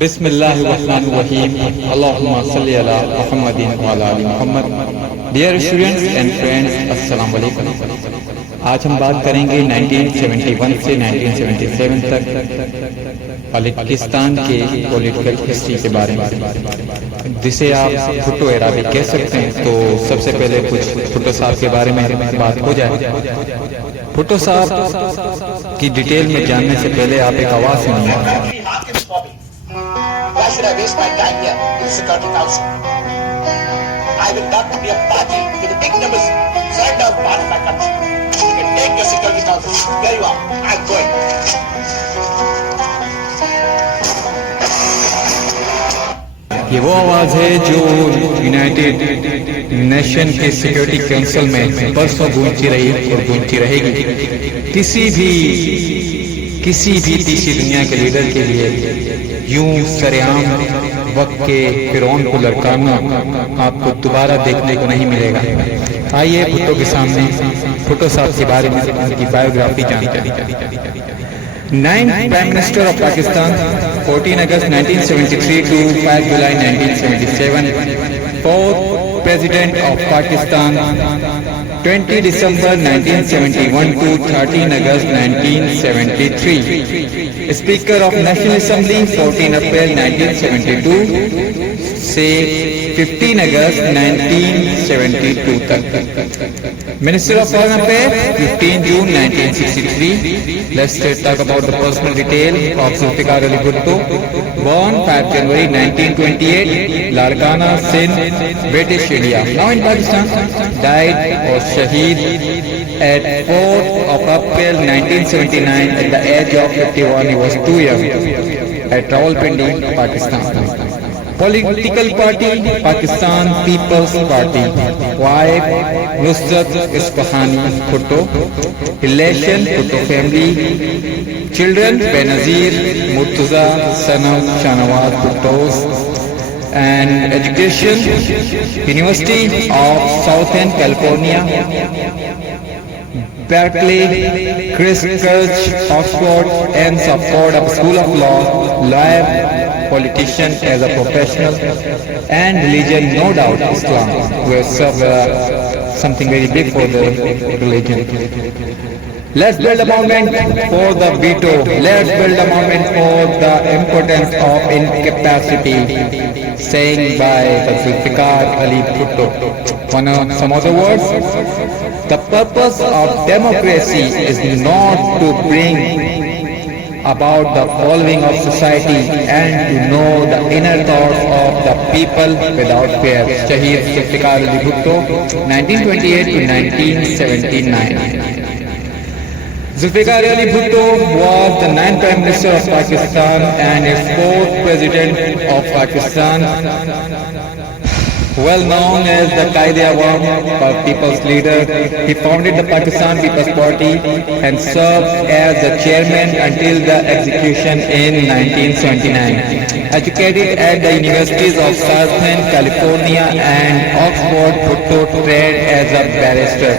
بسم اللہ الرحمن الرحیم اللہم صلی علی محمد وعلی آل محمد. ڈیئر اسٹوڈنٹس اینڈ فرینڈس، السلام علیکم. آج ہم بات کریں گے 1971 سے 1977 تک پاکستان کے پولیٹیکل ہسٹری کے بارے میں، جسے آپ بھٹو ایرا بھی کہہ سکتے ہیں. تو سب سے پہلے کچھ بھٹو صاحب کے بارے میں بات ہو جائے. بھٹو صاحب کی ڈیٹیل میں جاننے سے پہلے آپ ایک آواز سنیے. Why should I waste my time here in the Security Council? I will not be a party with the big numbers. Surrender part of my country. You can take your Security Council. There you are. I'm going. یہ وہ آواز ہے جو United nation کے security council میں برسوں گونجتی رہی اور گونجتی رہے گی. کسی بھی تیسری دنیا کے لیڈر کے لیے یوں سرعام وقت کے فرعون کو لڑکانا آپ کو دوبارہ دیکھنے کو نہیں ملے گا. آئیے بھٹو کے سامنے بھٹو صاحب کے بارے میں ان کی بایوگرافی جانتے ہیں. 9th Prime Minister of Pakistan, 14 August 1973 to 5 July 1977. 4th President of Pakistan, 20 December 1971 to 13 August 1973. Speaker of National Assembly, 14 April 1972 سے 15 August 1972 تک. Minister of Foreign Affairs, 15 June 1963. Let's talk about the personal detail of Zulfikar Ali Bhutto. Born 5 January 1928, Larkana, Sindh, British India. Now in Pakistan. Died or shaheed at 4th of April 1979 at the age of 51. He was too young at Rawalpindi, Pakistan. Political party, Pakistan People's Party. Wife, Nusrat Isfahani Bhutto. Relation, Bhutto family. Children, Benazir, Murtaza, Sanam, Shanawaz Bhuttos. And education, University of Southern California, Berkeley, Christchurch, Oxford, and Oxford School of Law, lawyer, politician as a professional, and religion, no doubt, Islam, who has served something very big for the religion. Let's build a monument for the veto. Let's build a monument for the importance of incapacity, saying by the Zulfikar Ali Bhutto. Some other words, the purpose of democracy is not to bring about the following of society and to know the inner thoughts of the people without fear. Shaheed Zulfikar Ali Bhutto, 1928 to 1979. Zulfikar Ali Bhutto was the 9th Prime Minister of Pakistan and is 4th President of Pakistan. Well known as the Qaid-e-Awam, people's leader, he founded the Pakistan People's Party and served as the chairman until the execution in 1979. Educated at the universities of Southern California and Oxford, Bhutto trained as a barrister.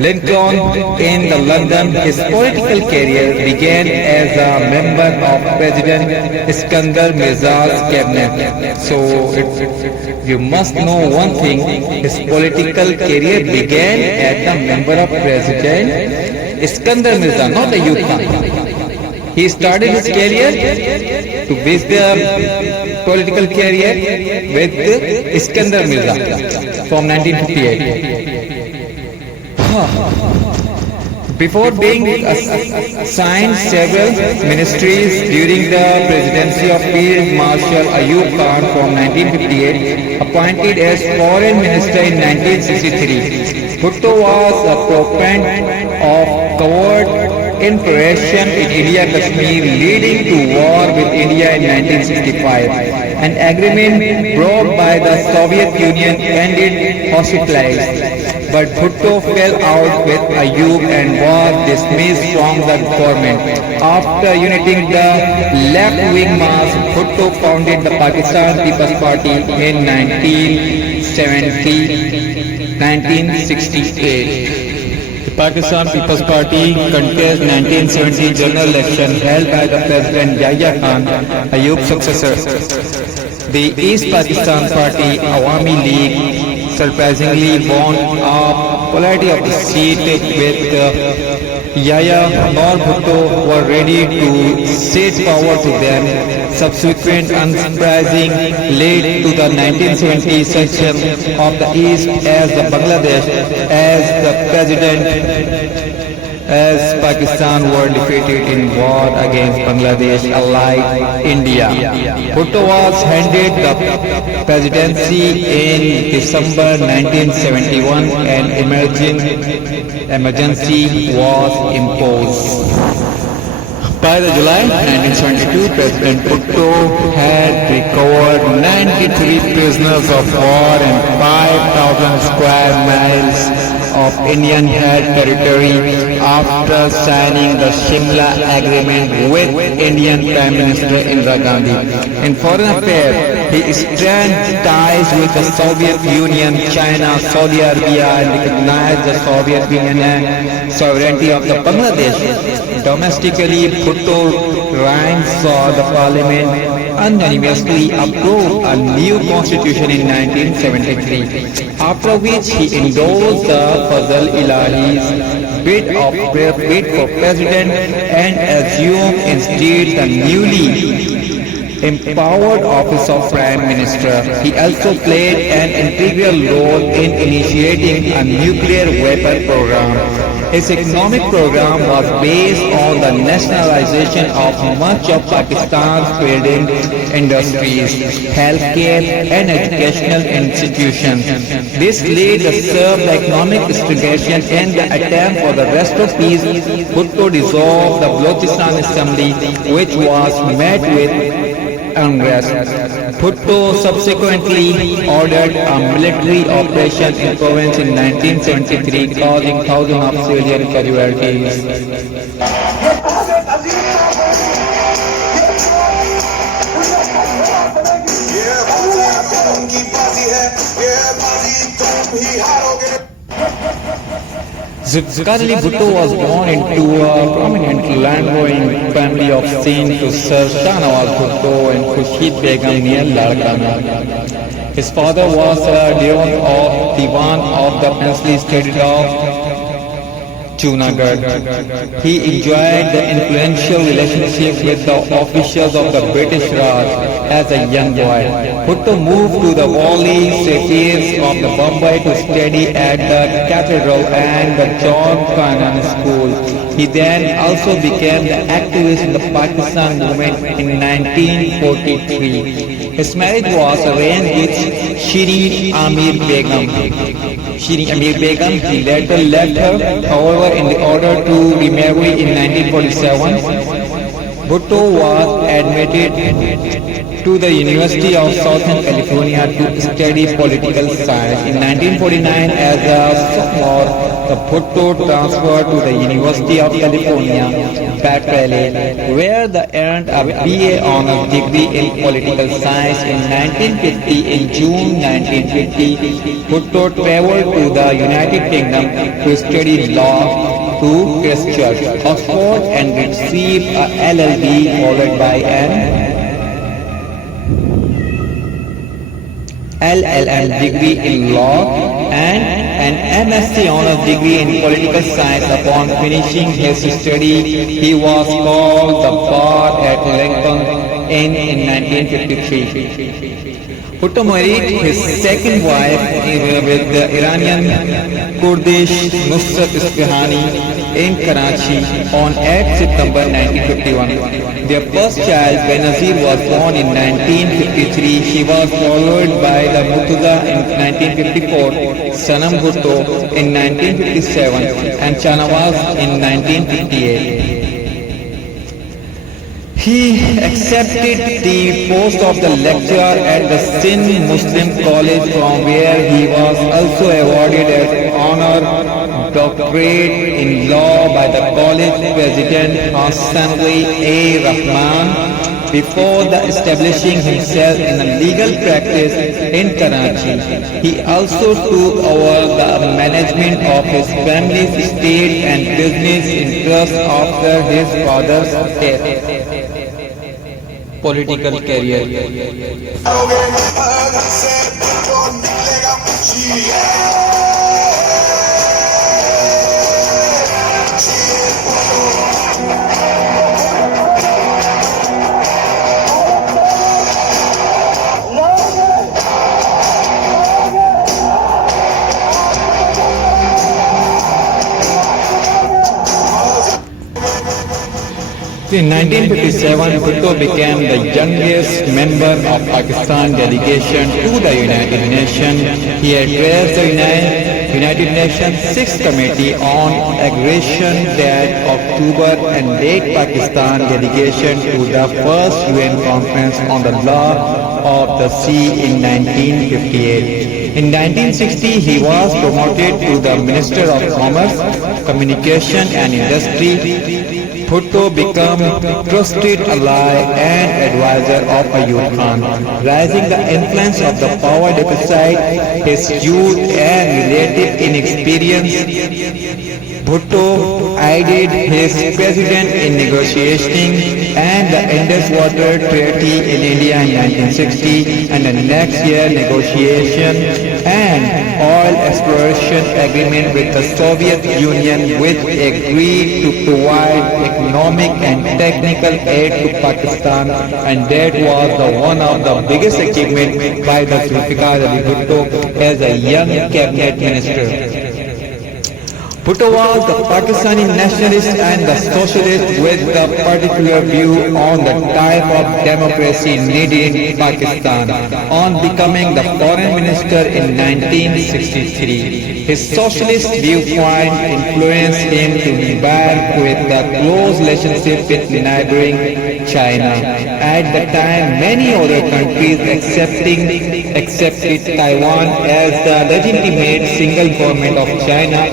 Lincoln in the London, his political career began as a member of President Iskandar Mirza's cabinet. So you must know one thing, his political career began as a member of President Iskandar Mirza, not a youth. He started his career to base the political career with Iskandar Mirza from 1958. Before being assigned several ministries during the presidency of Field Marshal Ayub Khan from 1958, appointed as Foreign Minister in 1963. Bhutto was a proponent of covert intervention in India Kashmir, leading to war with India in 1965. An agreement brought by the Soviet Union ended hostilities. But Bhutto fell out with Ayub and was dismissed from the government. After uniting the left-wing mass, Bhutto founded the Pakistan People's Party in 1968. The Pakistan People's Party contest 1970 general election held by the President Yahya Khan, Ayub's successor. The East Pakistan Party Awami League surprisingly won a plurality of the seat with Yahya nor Bhutto were ready to cede power to them. Subsequent unsurprising led to the 1970 section of the East as the Bangladesh as the president as Pakistan were defeated in war against Bangladesh allied India. Bhutto was handed the presidency in December 1971 and emergency was imposed. By the July 1972, President Bhutto had recovered 93 prisoners of war and 5,000 square miles of Indian held territory after signing the Shimla Agreement with Indian Prime Minister Indira Gandhi. In foreign affairs, he strengthened ties with the Soviet Union, China, Saudi Arabia and recognized the Soviet Union and sovereignty of the Bangladesh. Domestically, Bhutto reign saw the parliament unanimously approve a new constitution in 1973, after which he endorsed the Fazal Ilahi's bid for president and assumed instead the newly empowered office of Prime Minister. He also played an integral role in initiating a nuclear weapon program. His economic program was based on the nationalization of much of Pakistan's building industries, healthcare and educational institutions. This led to serve the economic stagnation and the attempt for the rest of peace. Bhutto dissolved the Balochistan Assembly, which was met with unrest. Bhutto subsequently ordered a military operation in province in 1973, causing thousands of civilian casualties. Zulfikar Bhutto was born into a prominent land-owning family of Sindh to Sir Shah Nawaz Bhutto and Khurshid Begum near Larkana. His father was a Diwan of the princely state of Junagadh. He enjoyed the influential relationship with the officials of the British Raj as a young boy. Bhutto moved to the Wali cities of the Bombay to study at the Cathedral and the John Connon School. He then also became the activist in the Pakistan movement in 1943. His marriage was arranged with Shireen Amir Begum. He later left her, however, in the order to remarry in 1947. Bhutto was admitted to the University of Southern California to study political science. In 1949, as a sophomore, the Bhutto transferred to the University of California, Berkeley, where they earned a BA honors degree in political science. In 1950, in June 1950, Bhutto traveled to the United Kingdom to study law to Christchurch, Oxford, and received a LLB followed by an LLM degree in law and an MSc honors degree in political science. Upon finishing his study, he was called the bar at Lincoln Inn in 1953. Bhutto married his second wife with the Iranian Kurdish Nusrat Isfahani in Karachi on 8 September 1951. Their first child, Benazir, was born in 1953. She was followed by the Murtaza in 1954, Sanam Bhutto in 1957, and Chanawaz in 1958. He accepted the post of the lecturer at the Sindh Muslim College, from where he was also awarded an honor doctorate in law by the college president Hassanli A. Rahman before establishing himself in a legal practice in Karachi. He also took over the management of his family's estate and business interests after his father's death. Political career. In 1957, Bhutto became the youngest member of Pakistan delegation to the United Nations. He addressed the United Nations Sixth Committee on Aggression that October and led Pakistan delegation to the first UN conference on the law of the sea in 1958. In 1960, he was promoted to the Minister of Commerce, Communication and Industry. Bhutto became trusted ally and advisor of Ayub Khan, rising the influence of the power deficit, his youth and relative inexperience. Bhutto aided his president in negotiating and the Indus Water Treaty in India in 1960 and the next year negotiation and oil exploration agreement with the Soviet Union, which agreed to provide economic and technical aid to Pakistan, and that was one of the biggest achievements by the Zulfikar Ali Bhutto as a young cabinet minister. Bhutto was the Pakistani nationalist and the socialist with a particular view on the type of democracy needed in Pakistan. On becoming the foreign minister in 1963, his socialist viewpoint influenced him to embark with a close relationship with neighboring China. At the time, many other countries accepted Taiwan as the legitimate single government of China.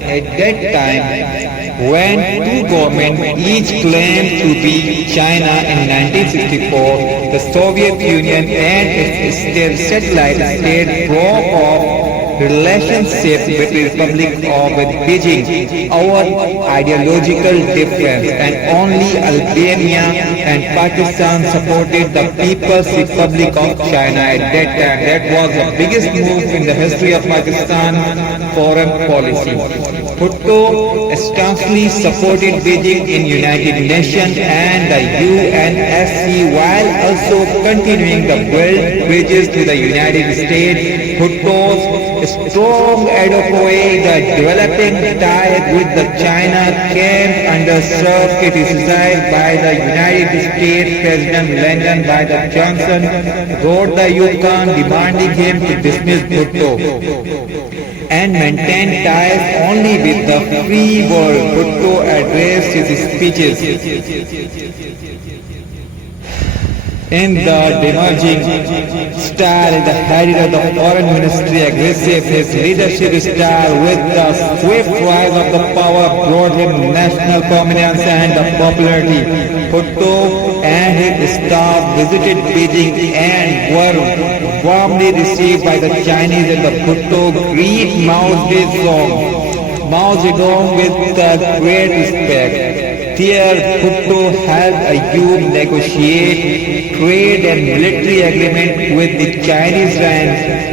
At that time, when two governments each claimed to be China in 1964, the Soviet Union and its satellite state broke off relationship with the Republic of Beijing. Our ideological difference, and only Albania and Pakistan supported the People's Republic of China at that time. That was the biggest move in the history of Pakistan foreign policy. Bhutto staunchly supported Beijing in United Nations and the UNSC while also continuing to build bridges to the United States. Bhutto's strong advocate the developing ties with the China came under sharp criticism by the United States President Lyndon B. Johnson wrote the Ayub Khan demanding him to dismiss Bhutto and maintain ties only with the free world. Bhutto addressed his speeches in the emerging style in the head of the foreign ministry, aggressive his leadership style with the swift rise of the power brought him national prominence and the popularity. Bhutto and his staff visited Beijing and were warmly received by the Chinese, and the Bhutto greeted Mao Zedong with great respect. There, Bhutto helped Ayub negotiate trade and military agreement with the Chinese, and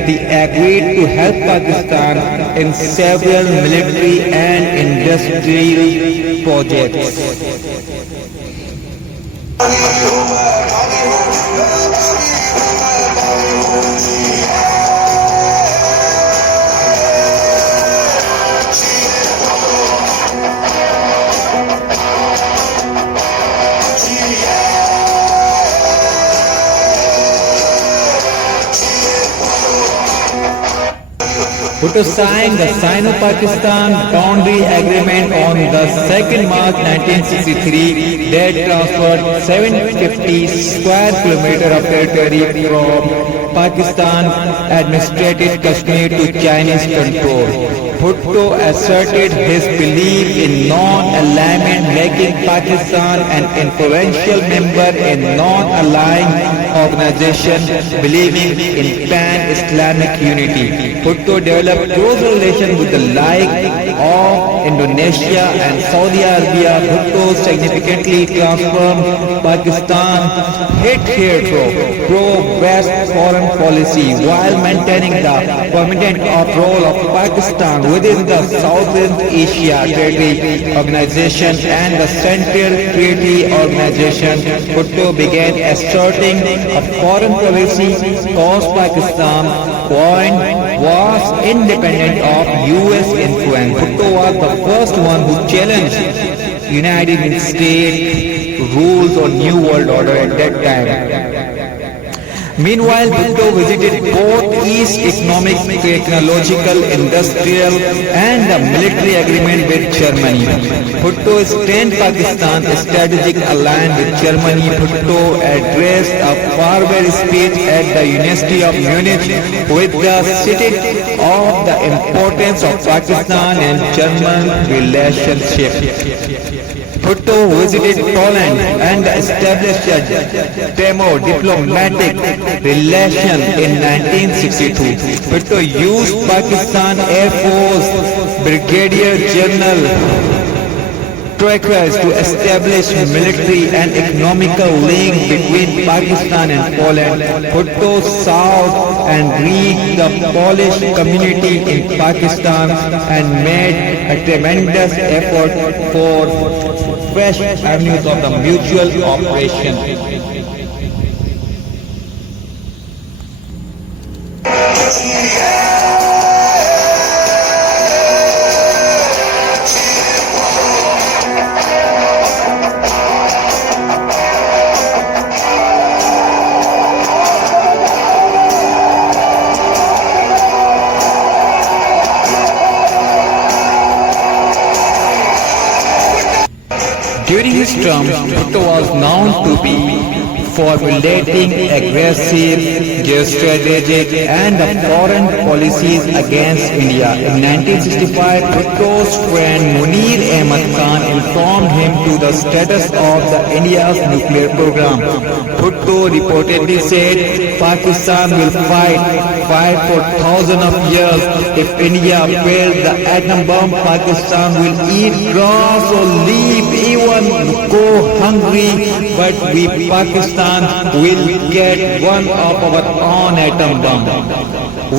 they agreed to help Pakistan in several military and industrial projects. Bhutto signed the Sino-Pakistan Boundary Agreement on the 2nd March 1963 that transferred 750 square kilometers of territory from Pakistan administered Kashmir to Chinese control. Bhutto asserted his belief in non-alignment, making Pakistan an influential member in non-aligned organization believing in pan-Islamic unity. Bhutto developed close relations with the like of Indonesia and Saudi Arabia. Bhutto significantly transformed Pakistan hitherto pro-West foreign policy while maintaining the permanent role of Pakistan within the Southeast Asia Treaty Organization and the Central Treaty Organization. Bhutto began asserting a foreign policy cause Pakistan was independent of US influence. Bhutto was the first one who challenged United States rules on New World Order at that time. Meanwhile, Bhutto visited both East Economic, Technological, Industrial and the military agreement with Germany. Bhutto strengthened Pakistan's strategic alliance with Germany. Bhutto addressed a farewell speech at the University of Munich with the cited of the importance of Pakistan and German relationship. Bhutto visited Poland and established a diplomatic relation in 1962. Bhutto used Pakistan Air Force Brigadier General Trackers to establish military and economical link between Pakistan and Poland. Bhutto sought and reached the Polish community in Pakistan and made a tremendous effort for fresh avenues of the mutual cooperation. During his term, Bhutto was known to be formulating aggressive, geostrategic and foreign policies against India. In 1965, Bhutto's friend Munir Ahmad Khan informed him to the status of the India's nuclear program. Bhutto reportedly said, Pakistan will fight for thousands of years. If India builds the atom bomb, Pakistan will eat grass or leave, even go hungry, but we Pakistan will get one of our own atom bomb.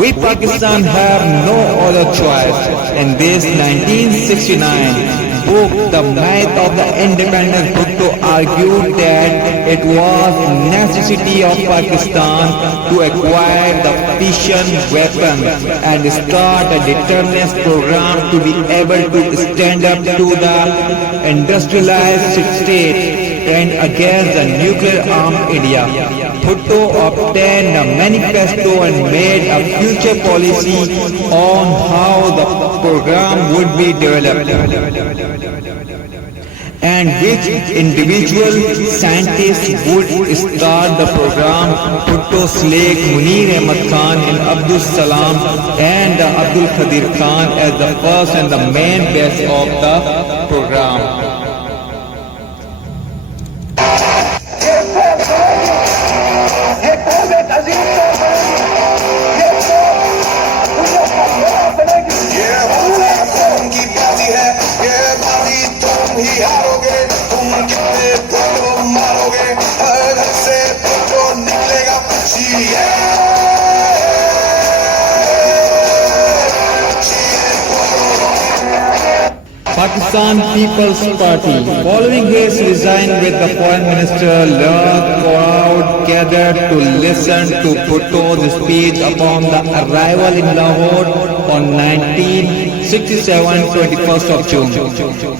We Pakistan have no other choice. In this 1969 book, The Myth of the Independence, Bhutto argued that it was necessity of Pakistan to acquire the fission weapon and start a deterrence program to be able to stand up to the industrialized state and against the nuclear-armed India. Bhutto obtained a manifesto and made a future policy on how the program would be developed and which individual scientists would start the program. Bhutto selected Munir Ahmad Khan and Abdul Salam and Abdul Qadir Khan as the first and the main base of the program. Pakistan People's Party. Following his resign with the Foreign Minister, large crowd gathered to listen to Bhutto's speech upon the arrival in Lahore on 1967, 21st of June.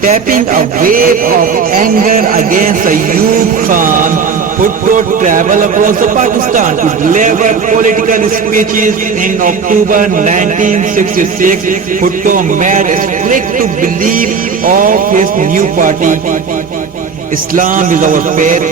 Tapping a wave of anger against Ayub Khan, Bhutto traveled across Pakistan to deliver political speeches. In October 1966, Bhutto made a strict to belief of his new party. Islam is our faith,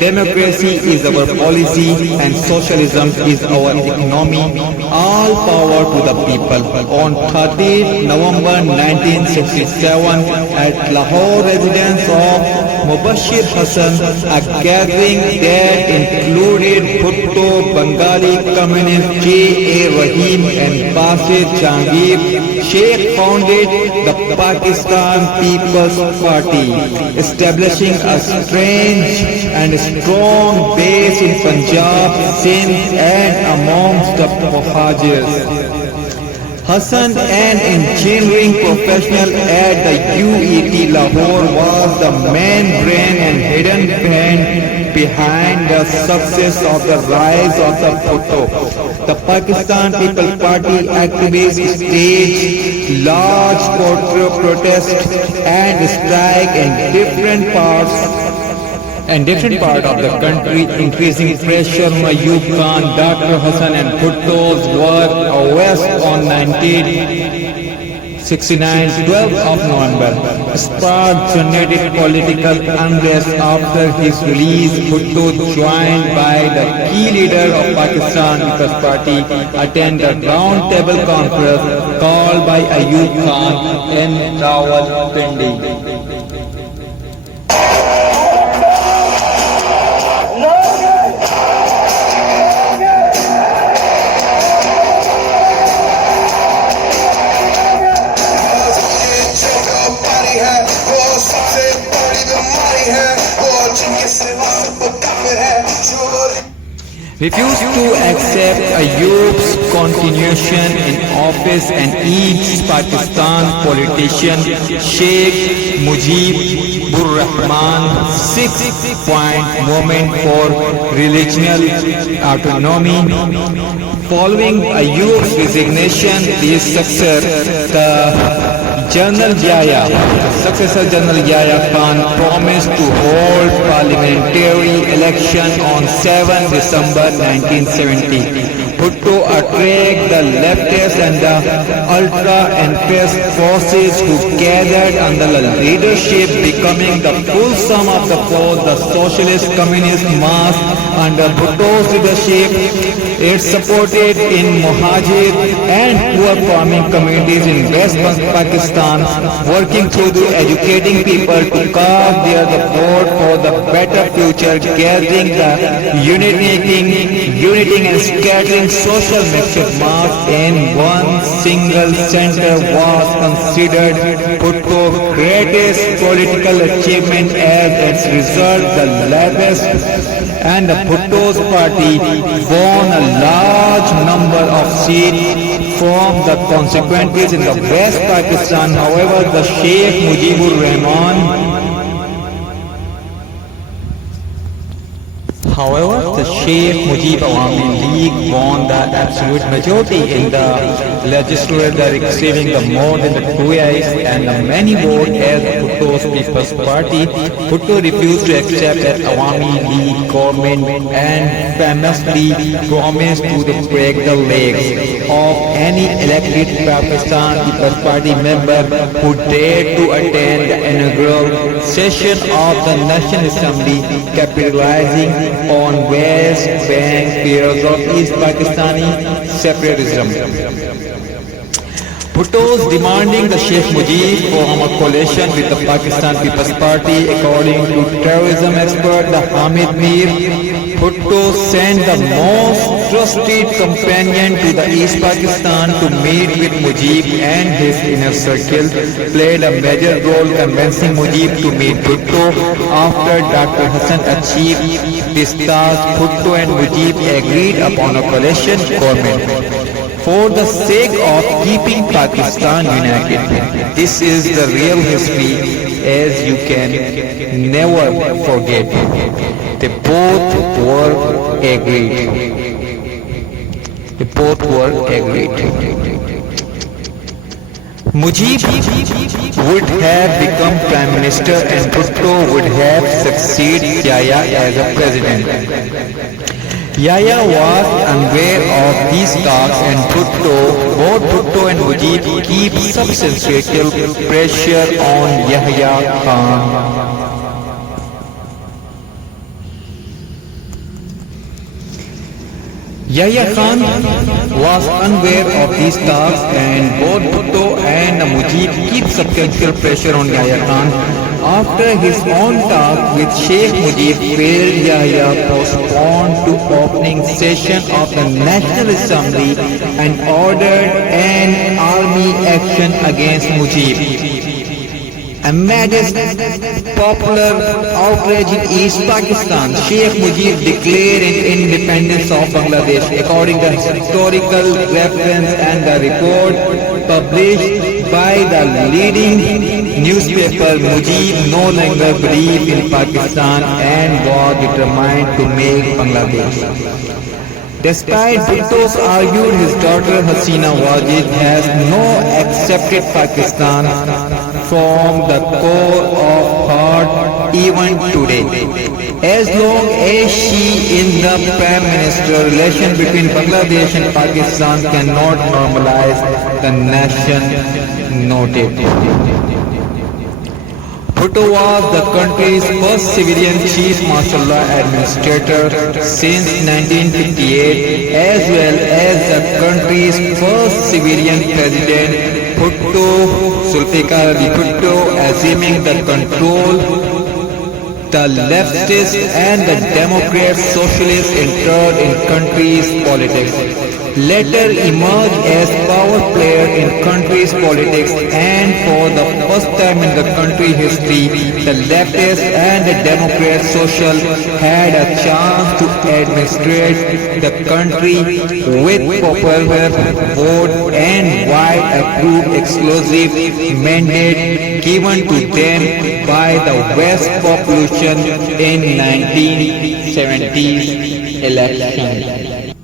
democracy is our policy and socialism is our economy. All power to the people. On 30 November 1967 at Lahore residence of Mubashir Hassan, a gathering that included Bhutto, Bengali communist J.A. Rahim and Basit Jahangir, Sheikh founded the Pakistan People's Party, establishing a strange and strong base in Punjab, Sindh and amongst the Muhajirs. Hassan, an engineering professional at the UET Lahore, was the main brain and hidden hand behind the success of the rise of the Bhutto. The Pakistan People's Party activists staged large protests and strike in different parts of the country, increasing pressure on Ayub Khan, Dr. Hassan and Bhutto's work west on 1969, 12th of November, sparked genetic political unrest after his release. Bhutto, joined by the key leader of Pakistan People's Party, attended a round-table conference called by Ayub Khan in Rawalpindi. Refused to accept Ayub's continuation in office and each Pakistan politician, Sheikh Mujibur Rahman's 6-point movement for regional autonomy. Following Ayub's resignation, his successor General Yahya Khan promised to hold parliamentary election on 7 December 1970. Bhutto attacked the leftists and the ultra-interest forces who gathered under the leadership, becoming the full sum of the force, the socialist communist mass under Bhutto's leadership. It supported in Muhajir and poor farming communities in West Pakistan, working through educating people to carve their vote for the better future, gathering the uniting and scattering social mixed mass in one single center was considered Bhutto's greatest political achievement. As its result, the leftist and the Bhutto's party won a large number of seats from the constituencies in the West Pakistan. However, the Sheikh Mujibur Rahman Awami League won the absolute majority in the legislature, receiving the more than the 2 yeas and the many votes as Bhutto's People's Party. Bhutto refused to accept that Awami League government and famously promised to break the legs of any elected Pakistan People's Party member who dared to attend the inaugural session of the National Assembly, capitalizing on West Bank fears of East Pakistani separatism. Bhutto's demanding the Sheikh Mujib form a coalition with the Pakistan People's Party. According to terrorism expert Hamid Mir, Bhutto sent the most trusted companion to the East Pakistan to meet with Mujib, and his inner circle played a major role convincing Mujib to meet Bhutto. After Dr. Hassan achieved this task, Bhutto and Mujib agreed upon a coalition government for the sake of keeping Pakistan united. This is the real history, as you can never forget. They both were agreed. Mujib would have become Prime Minister and Bhutto would have succeeded Yahya as a President. Yahya was unaware of these talks, and both Bhutto and Mujib keep substantial pressure on Yahya Khan. Yahya Khan was unaware of these talks, and both Bhutto and Mujib keep substantial pressure on Yahya Khan. After his own talk with Sheikh Mujib failed, Yahya postponed to opening session of the National Assembly and ordered an army action against Mujib. Amidst popular outrage in East Pakistan, Sheikh Mujib declared an independence of Bangladesh. According to historical reference and the report published by the leading newspaper, Mujib no longer believed in Pakistan and was determined to make Bangladesh. Despite Bhutto's argued his daughter Hasina Wajid has no accepted Pakistan from the core of heart even today. As long as she is the Prime Minister, relation between Bangladesh and Pakistan cannot normalize, the nation noted. Bhutto was the country's first civilian chief martial law administrator since 1958, as well as the country's first civilian president, Zulfikar Ali Bhutto, assuming the control. The leftists and the Democrats, socialists entered in country's politics. Later emerged as power player in country's politics, and for the first time in the country history, the leftists and the Democrat social had a chance to administrate the country with popular vote and wide approved exclusive mandate given to them by the West population in 1970s election.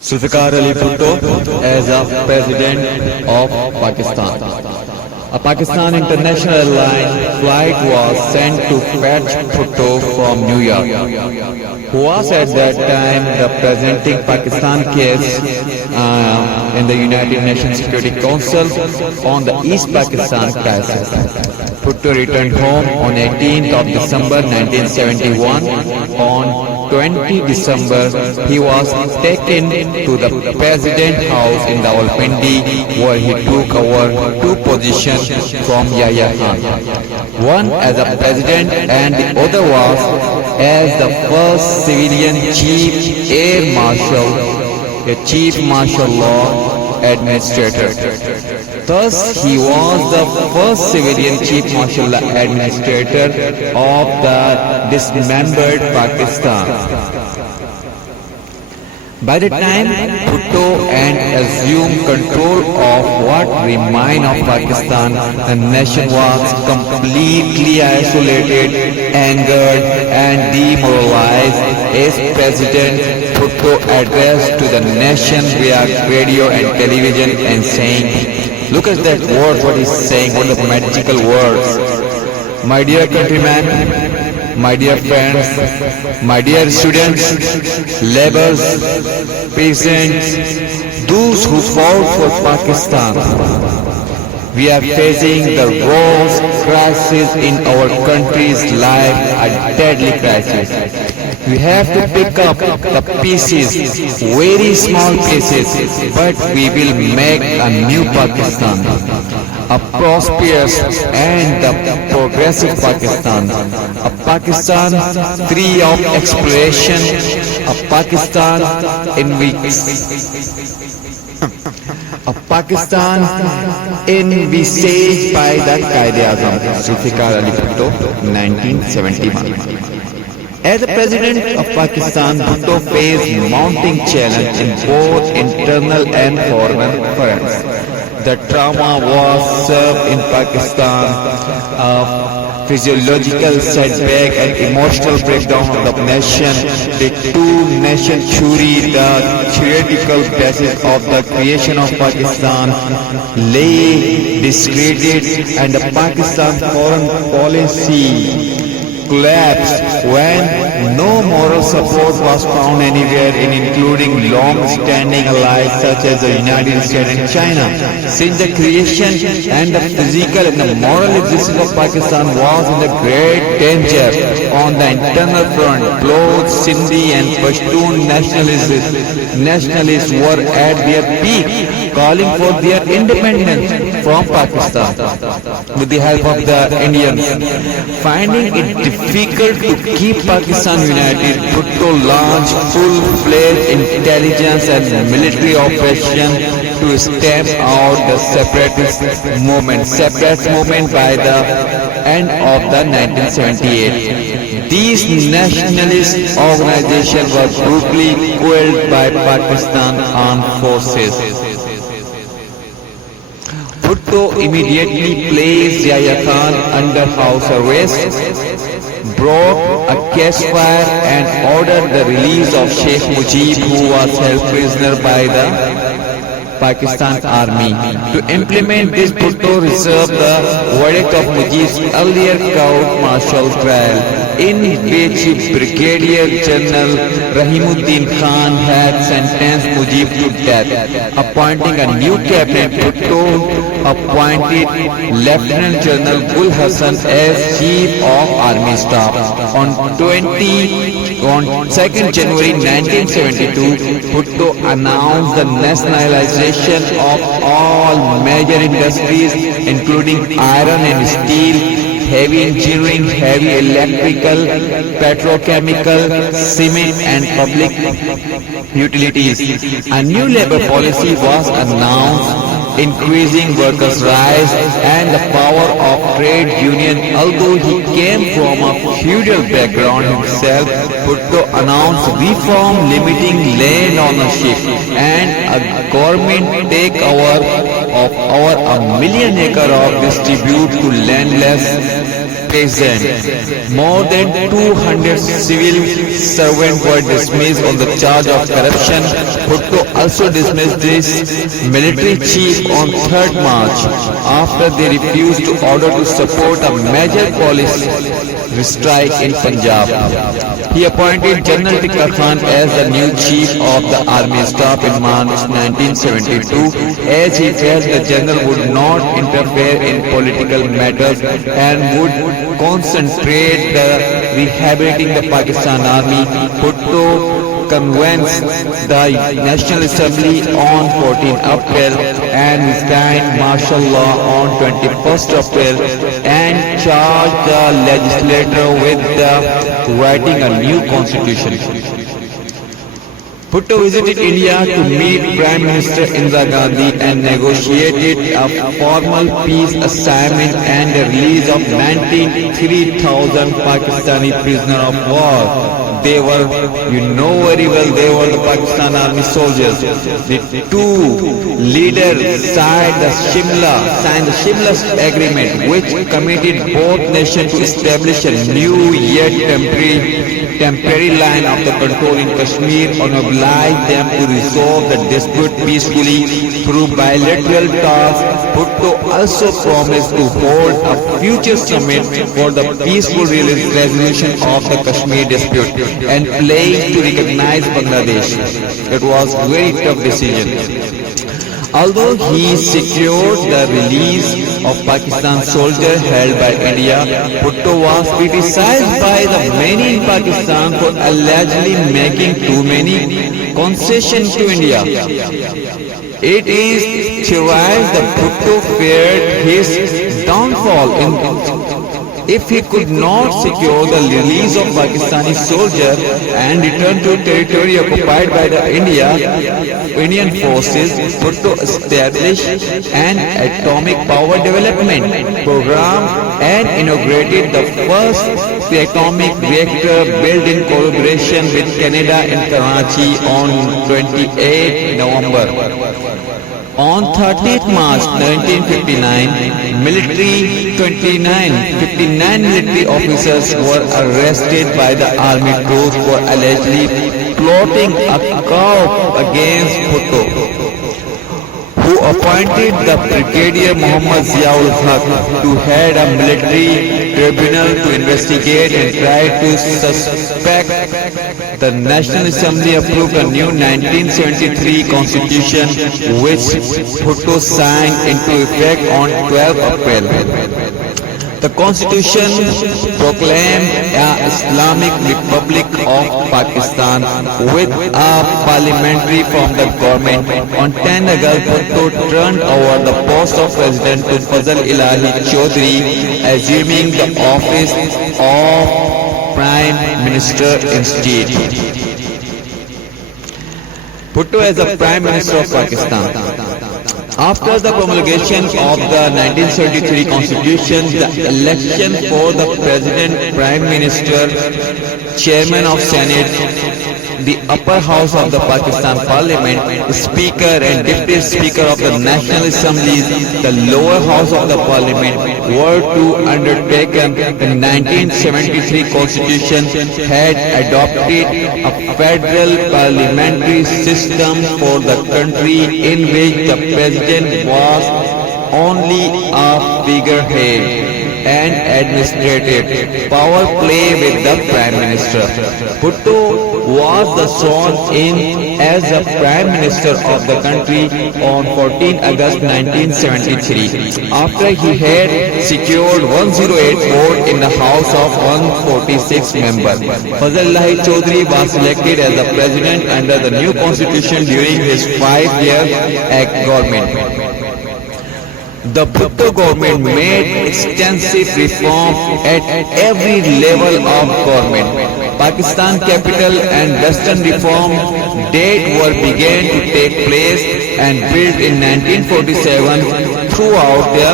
Zulfikar Ali Bhutto as a President of Pakistan. A Pakistan International Airlines flight was sent to fetch Bhutto from New York, who was at that time representing Pakistan case in the United Nations Security Council on the East Pakistan crisis. Bhutto returned home on 18th of December 1971. On 20 December, he was taken to the President House in Rawalpindi, where he took over two positions from Yahya Khan. One as a president and the other was as the first civilian chief air marshal, a chief martial law administrator. Thus, he was the first civilian chief martial law administrator of the dismembered Pakistan. By the time Bhutto and assumed control of what remained of Pakistan, the nation was completely isolated, angered and demoralized. As President, Bhutto addressed to the nation via radio and television and saying, look at that word, what he's saying, what are the magical words. My dear countrymen, my dear friends, my dear students, laborers, peasants, those who fought for Pakistan, we are facing the worst crisis in our country's life, a deadly crisis. We have to pick up the pieces, very small pieces, but we will make a new Pakistan, a prosperous and a progressive Pakistan, a Pakistan free of exploitation, a Pakistan in which a Pakistan envisaged by the Quaid-e-Azam, Zulfikar Ali Bhutto, 1971. As the President of Pakistan, Bhutto faced mounting challenge in both internal and foreign fronts. The trauma was served in Pakistan, a physiological setback and emotional breakdown of the nation. The two-nation theory, the theoretical basis of the creation of Pakistan, lay discredited, and the Pakistan foreign policy collapsed when no moral support was found anywhere, including long-standing allies such as the United States and China. Since the creation and the physical and the moral existence of Pakistan was in a great danger on the internal front, both Sindhi and Pashtun nationalists were at their peak, calling for their independence from Pakistan with the help of the Indians. Finding it difficult to keep Pakistan united, Bhutto launched full-fledged intelligence and military operation to stamp out the separatist movement by the end of the 1978. These nationalist organizations were brutally quelled by Pakistan armed forces. Bhutto immediately placed Yahya Khan under house arrest, brought a ceasefire and ordered the release of Sheikh Mujib, who was held prisoner by the Pakistan army. To implement this, Bhutto reserved the verdict of Mujib's earlier court-martial trial, in which Brigadier General Rahimuddin Khan had sentenced Mujib to death. Appointing a new cabinet, Bhutto appointed Lieutenant General Gul Hassan as Chief of Army Staff. On 2nd January 1972, Bhutto announced the nationalization of all major industries, including iron and steel, heavy engineering, heavy electrical, petrochemical, cement and public utilities. A new labor policy was announced, increasing workers' rights and the power of trade union. Although he came from a feudal background himself, Bhutto announced reform limiting land ownership and a government takeover of over 1 million acres of distribute to landless peasants. More than 200 civil servants were dismissed on the charge of corruption. Bhutto also dismissed this military chief on 3rd March after they refused to order to support a major police strike in Punjab. He appointed General Tikka Khan as the new chief of the army staff in March 1972, as he felt the general would not interfere in political matters and would concentrate the rehabilitating the Pakistan army. Bhutto convenes the National Assembly on 14 April and signed martial law on 21st April and charged the legislature with writing a new constitution. Bhutto visited India to meet Prime Minister Indira Gandhi and negotiated a formal peace assignment and the release of 93,000 Pakistani prisoners of war. They were, you know very well, they were the Pakistan army soldiers. The two leaders signed the Shimla agreement, which committed both nations to establish a new yet temporary line of the control in Kashmir and oblige them to resolve the dispute peacefully through bilateral talks. Bhutto also promised to hold a future summit for the peaceful resolution of the Kashmir dispute and pledged to recognize Bangladesh. It was a very tough decision. Although he secured the release of Pakistan soldiers held by India, Bhutto was criticized by the many in Pakistan for allegedly making too many concessions to India. It is theorized that Bhutto feared his downfall if he could not secure the release of Pakistani soldiers and return to territory occupied by the Indian forces. Bhutto established an atomic power development program and inaugurated the first atomic reactor built in collaboration with Canada in Karachi on 28 November. On 30th March 1959, 59 military officers were arrested by the army troops for allegedly plotting a coup against Bhutto, who appointed the Brigadier Muhammad Ziaul Haq to head a military tribunal to investigate and try to respect, the National Assembly approved a new 1973 constitution which Bhutto signed into effect on 12 April. The constitution proclaimed an Islamic Republic of Pakistan with a parliamentary form of government. On 10 August, Bhutto turned over the post of president to Fazl Ilahi Chaudhry, assuming the office of Prime Minister instead. Bhutto as the Prime Minister of Pakistan. After the promulgation of the 1973 Constitution, the election for the President, Prime Minister, Chairman of Senate, the upper house of the Pakistan Parliament, Speaker and Deputy Speaker of the National Assembly, the lower house of the Parliament, were to undertaken. The 1973 Constitution had adopted a federal parliamentary system for the country in which the President was only a figurehead and administrative power play with the Prime Minister. Bhutto was the sworn in as the Prime Minister of the country on 14 August 1973 after he had secured 108 votes in the House of 146 members. Fazl Ilahi Chaudhry was elected as the President under the new constitution during his 5-year government. The Bhutto government made extensive reform at every level of government. Pakistan capital and western reform date were began to take place and built in 1947 throughout the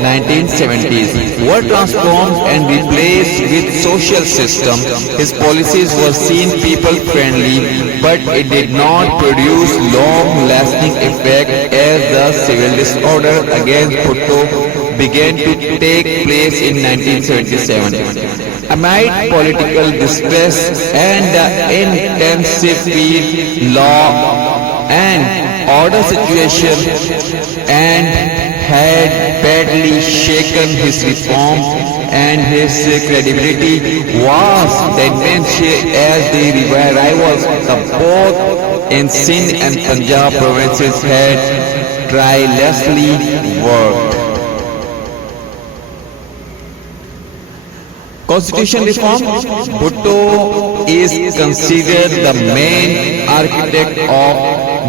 1970s. Were transformed and replaced with social system. His policies were seen people friendly, but it did not produce long-lasting effect as the civil disorder against Bhutto began to take place in 1977. Amid political distress and the intensive field law and order situation and had badly shaken his reform and his credibility was diminished as the rivals of both in Sindh and Punjab provinces had tirelessly worked. Constitution reform. Bhutto is considered the main architect of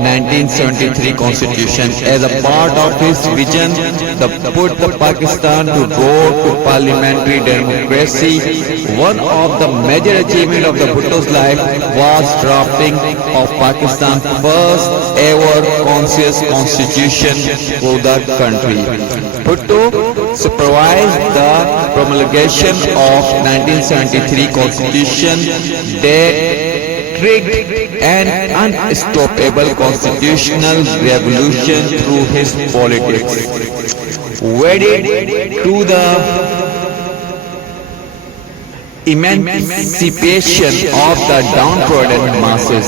1973 Constitution. As a part of his vision to put the Pakistan to road to parliamentary democracy, one of the major achievements of the Bhutto's life was drafting of Pakistan's first ever conscious constitution for the country. Bhutto supervised the promulgation of 1973 Constitution that triggered an unstoppable constitutional revolution through his politics. Wedded to the emancipation of the downtrodden masses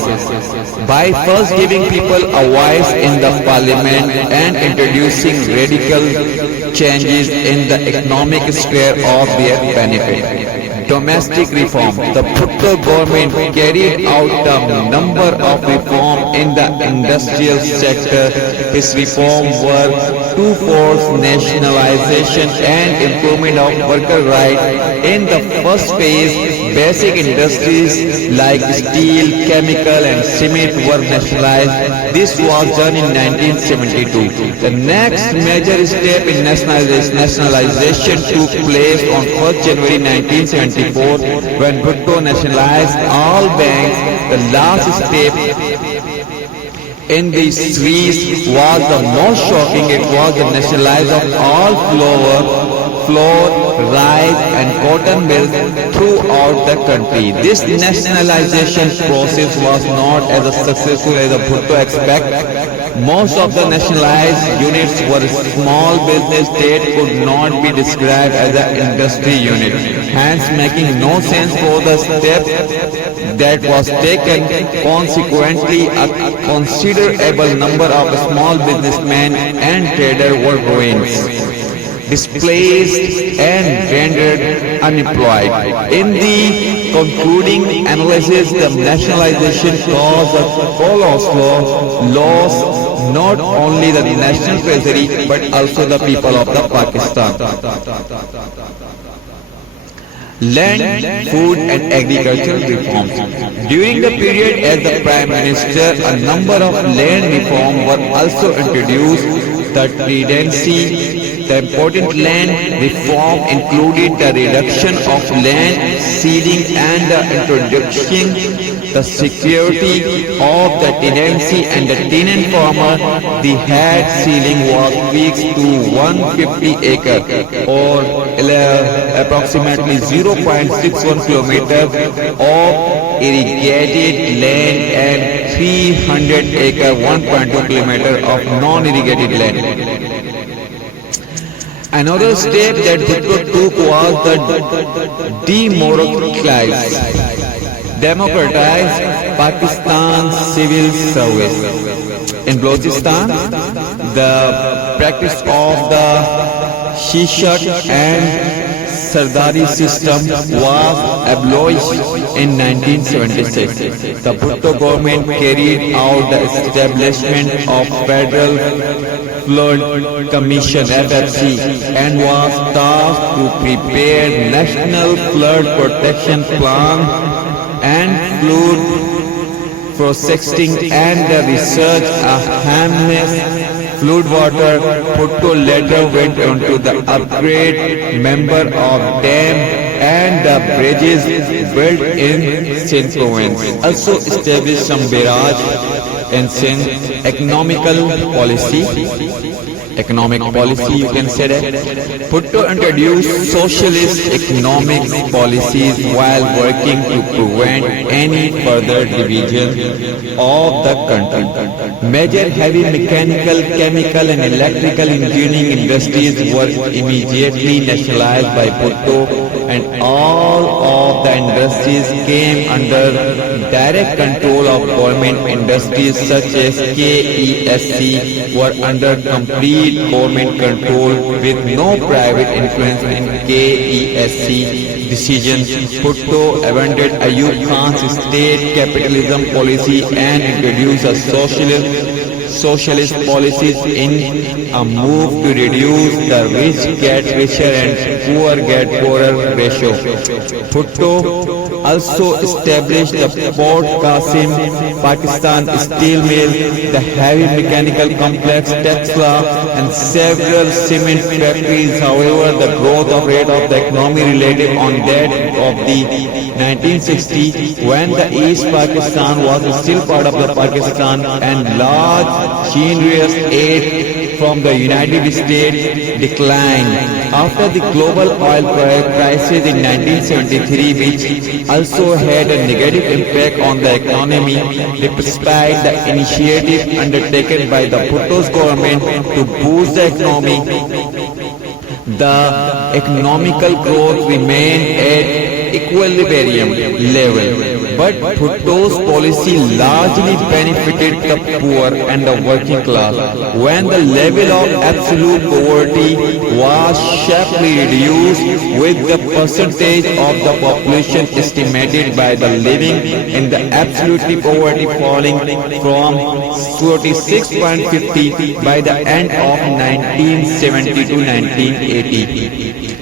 by first giving people a voice in the parliament and introducing radical changes in the economic sphere of their benefit. Domestic reform. The Bhutto government carried out a number of reforms in the industrial sector. His reforms were two-fold nationalization and improvement of worker rights. In the first phase, basic industries like steel, chemical and cement were nationalized. This was done in 1972. The next major step in nationalization took place on 1st January 1974 when Bhutto nationalized all banks. The last step in the series was the most shocking. It was the nationalization of all flour, rice and cotton mills throughout the country. This nationalization process was not as successful as the Bhutto expected. Most of the nationalized units were small business that could not be described as an industry unit, hence making no sense for the step that was taken. Consequently, a considerable number of small businessmen and traders were ruined, displaced and rendered unemployed. In the concluding analysis, the nationalization caused a colossal loss not only the national treasury but also the people of the Pakistan. Land, food and agricultural reforms. During the period as the Prime Minister, a number of land reforms were also introduced. The important land reform included the reduction of land ceiling and the introduction the security of the tenancy and the tenant farmer. The head ceiling was fixed to 150 acres or approximately 0.61 kilometers of irrigated land and 300 acres 1.2 kilometers of non-irrigated land. Another step that Bhutto took was the democratize Pakistan's civil service. In Balochistan, the practice of the Shishat and Sardari system was abolished in 1976. The Bhutto government carried out the establishment of Federal Flood Commission (FFC) and was tasked to prepare National Flood Protection Plan and flood processing and the research of harmless flood water. Bhutto later went on to the upgrade member of dam and the bridges built in Sindh province. Also established some barrage in Sindh. Economic policy, you can say that. Bhutto introduced socialist economic policies while working to prevent any further division of the country. Major heavy mechanical, chemical and electrical engineering industries were immediately nationalized by Bhutto, and all of the industries came under direct control of government. Industries such as KESC were under complete government control with no private influence in KESC decisions. Bhutto abandoned Ayub Khan's state capitalism policy and introduced a socialist policies in a move to reduce the rich get richer and poor get poorer ratio. Bhutto also established the Port Qasim Pakistan Steel Mill, the heavy mechanical complex Tesla and several cement factories. However, the growth rate of the economy related on that of the 1960 when the East Pakistan was still part of the Pakistan and large generous aid from the United States declined. After the global oil crisis in 1973, which also had a negative impact on the economy, despite the initiative undertaken by the Bhutto's government to boost the economy, the economical growth remained at equilibrium level. But Bhutto's policy largely benefited the poor and the working class. When the level of absolute poverty was sharply reduced, with the percentage of the population estimated by the living in the absolute poverty falling from 46.50 by the end of 1970 to 1980.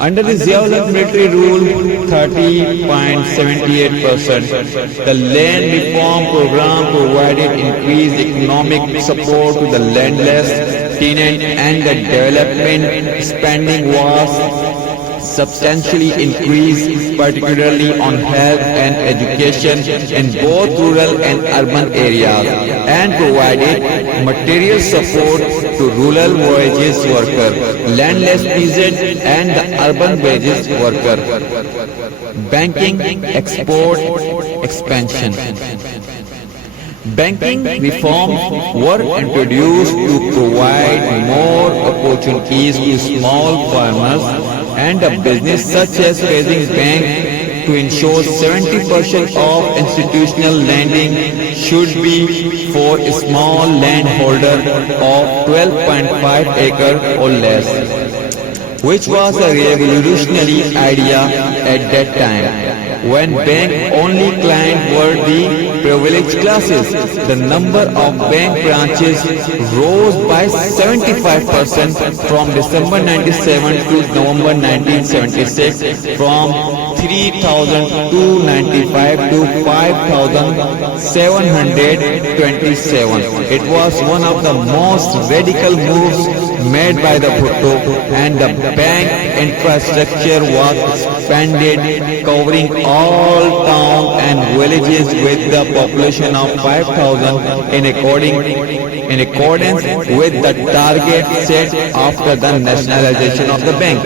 Under the Ziaullah military rule, 30.78%. The land reform program provided increased economic support to the landless tenant, and the development spending was substantially increased, particularly on health and education in both rural and urban areas, and provided material support to rural wages worker, landless peasant and the urban wages worker. Banking, export, expansion. Banking reforms were introduced to provide more opportunities to small farmers and a business such as raising bank to ensure 70% of institutional lending should be for a small landholder of 12.5 acres or less, which was a revolutionary idea at that time. when bank only clients were the privileged classes. The number of bank branches rose by 75% from December 97 to November 1976, from 3,295 to 5,727. It was one of the most radical moves made by the Bhutto, and the bank infrastructure was expanded, covering all towns and villages with the population of 5,000 in accordance with the target set after the nationalization of the bank.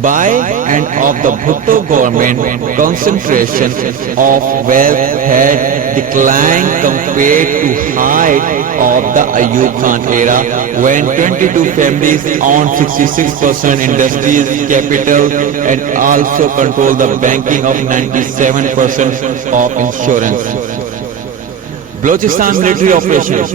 By and of the Bhutto government, concentration of wealth had declined compared to height of the Ayub Khan era, when 22 families owned 66% industries capital and also controlled the banking of 97% of insurance. Balochistan military operations.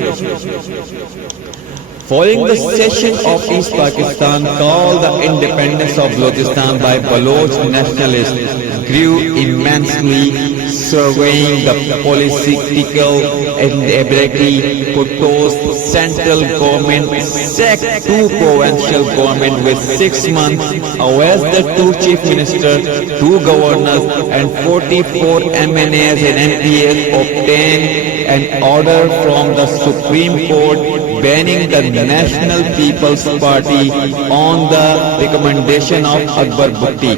Following the cession of East Pakistan, called the independence of Balochistan by Baloch nationalists grew immensely, surveying the political instability. Bhutto's central government sacked two provincial governments with 6 months, arrested the two chief ministers, two governors, and 44 MNAs and MPs, obtained an order from the Supreme Court banning the National People's Party on the recommendation of Akbar Bhatti,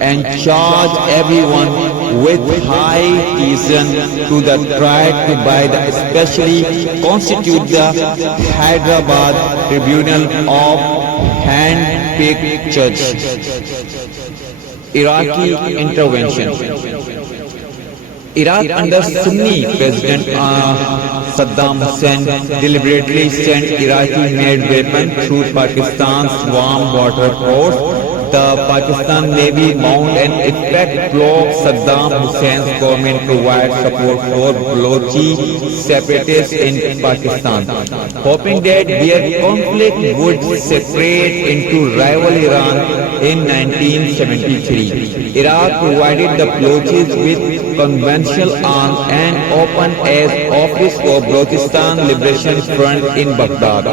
and charged everyone with high treason to the trial to by the especially constitute the Hyderabad Tribunal of hand-picked judge. Iraqi intervention. Iraq under Sunni President Saddam Hussein deliberately sent Iraqi-made weapons through Pakistan's warm water ports. The Pakistan Navy mounted an effect blocked Saddam Hussein's government provide support for Balochi separatists in Pakistan, hoping that their conflict would separate into rival Iran in 1973. Iraq provided the Balochis with conventional arms and opened as office for Balochistan Liberation Front in Baghdad.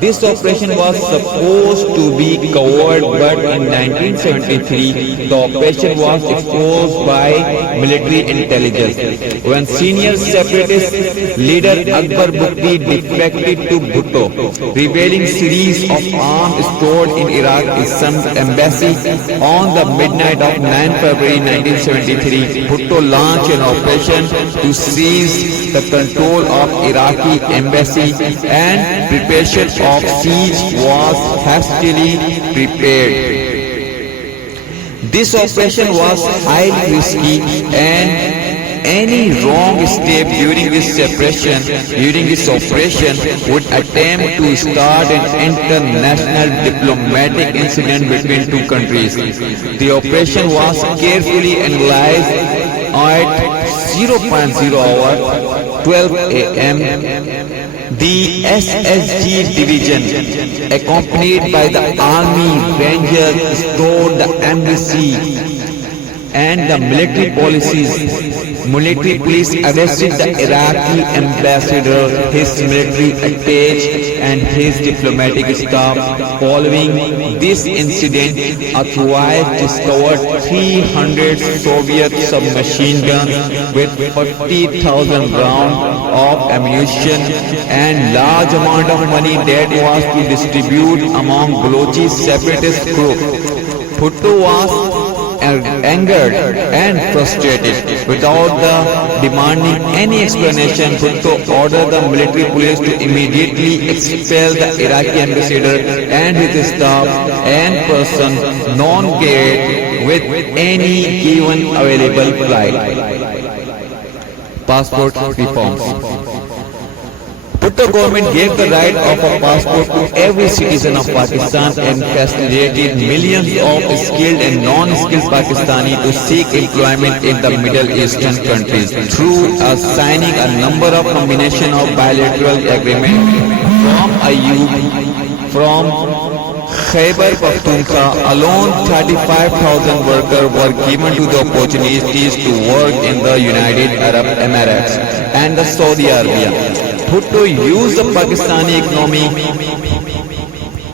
This operation was supposed to be covered, but in 1973 the operation was exposed by military intelligence. When senior separatist leader Akbar Bhatti defected to Bhutto, revealing series of arms stored in Iraq's embassy on the midnight of 9 February 1973, Bhutto launched an operation to seize the control of Iraqi embassy, and preparation of siege was hastily prepared. This operation was highly risky, and any wrong step during this operation would attempt to start an international diplomatic incident between two countries. The operation was carefully analyzed at 0.0 hour 12 a.m. The SSG division, accompanied by the army rangers, stormed the embassy, and the military police arrested the Iraqi ambassador, his military attached, and his diplomatic staff. Following this incident, authorities discovered 300 Soviet submachine guns with 40,000 rounds of ammunition and large amount of money that was to distribute among Balochi separatist group. Bhutto was angered and frustrated. Without demanding any explanation, Bhutto ordered the military police to immediately expel the Iraqi ambassador and his staff and person non-gate with any given available flight. Passport reforms. Bhutto government gave the right of a passport to every citizen of Pakistan and facilitated millions of skilled and non-skilled Pakistani to seek employment in the Middle Eastern countries through signing a number of combination of bilateral agreements from Ayub, from Khyber Pakhtunkhwa, alone 35,000 workers were given to the opportunities to work in the United Arab Emirates and the Saudi Arabia. Bhutto used the Pakistani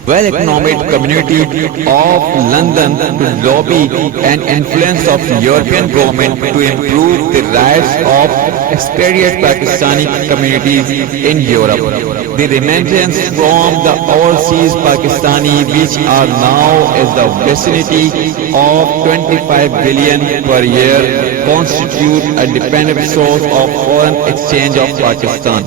well-economic community of London to lobby and influence of European government to improve the rights of expatriate Pakistani communities in Europe. The remittance from the overseas Pakistani, which are now in the vicinity of 25 billion per year, constitute a dependent source of foreign exchange of Pakistan.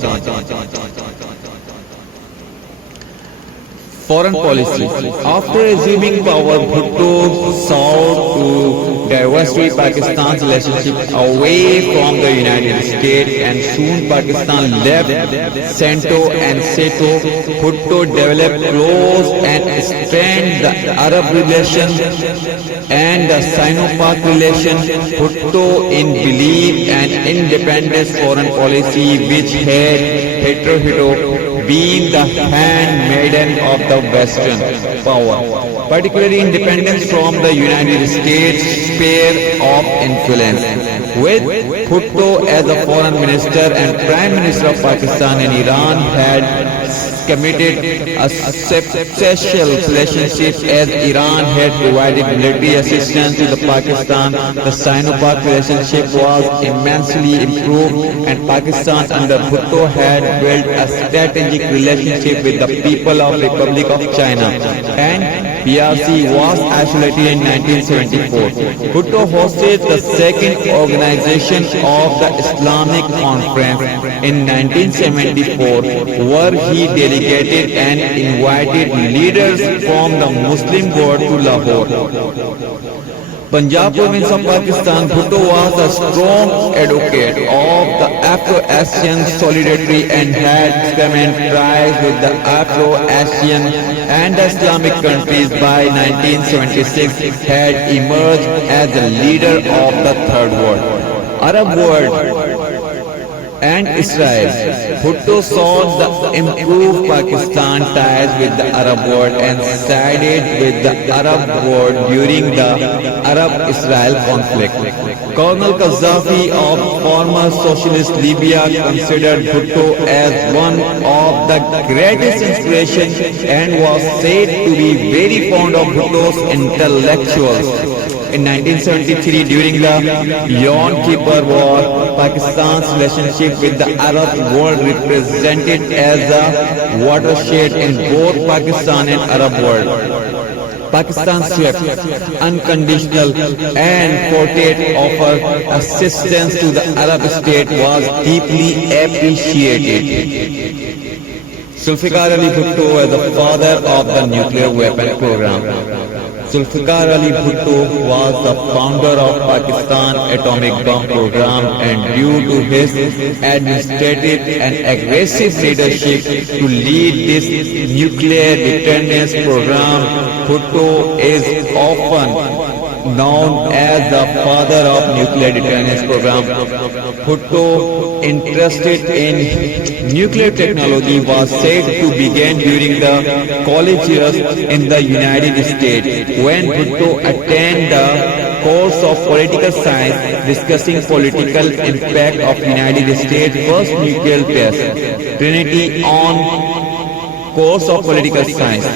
Foreign policy. After assuming power, Bhutto sought to diversify Pakistan's relationship away from the United States, and soon Pakistan left CENTO and SEATO. Bhutto developed close and strained the Arab relation and the Sino-Pak relation. Bhutto in belief and independent foreign policy, which had hitherto being the handmaiden of the Western power, particularly independence from the United States sphere of influence. With Bhutto as a foreign minister and prime minister of Pakistan and Iran had committed a special relationship, as Iran had provided military assistance to the Pakistan. The Sino-Pak relationship was immensely improved, and Pakistan under Bhutto had built a strategic relationship with the people of Republic of China, and PRC was isolated in 1974. Bhutto hosted the second organization of the Islamic Conference in 1974, where he delegated and invited leaders from the Muslim world to Lahore. Punjab province of Pakistan, Bhutto was a strong advocate of the Afro-Asian solidarity and had cemented ties with the Afro-Asian and the Islamic countries. By 1976, had emerged as a leader of the Third World, Arab world and Israel. Bhutto sought to improve Pakistan ties with the Arab world and sided with the Arab world during the Arab-Israel conflict. Colonel Gaddafi of former socialist Libya considered Bhutto as one of the greatest inspirations and was said to be very fond of Bhutto's intellectuals. In 1973, during the Yom Kippur War, Pakistan's relationship with the Arab world represented as a watershed in both Pakistan and Arab world. Pakistan's swift, unconditional and forthright offer assistance to the Arab state was deeply appreciated. Zulfikar Ali Bhutto was the father of the nuclear weapon program. Zulfikar Ali Bhutto was the founder of Pakistan Atomic Bomb Program, and due to his administrative and aggressive leadership to lead this nuclear deterrence program, Bhutto is often known as the father of nuclear deterrence program. Bhutto, interested in nuclear technology, was said to begin during the college years in the United States, when Bhutto attended the course of political science discussing political impact of United States first nuclear test, Trinity on course of political science.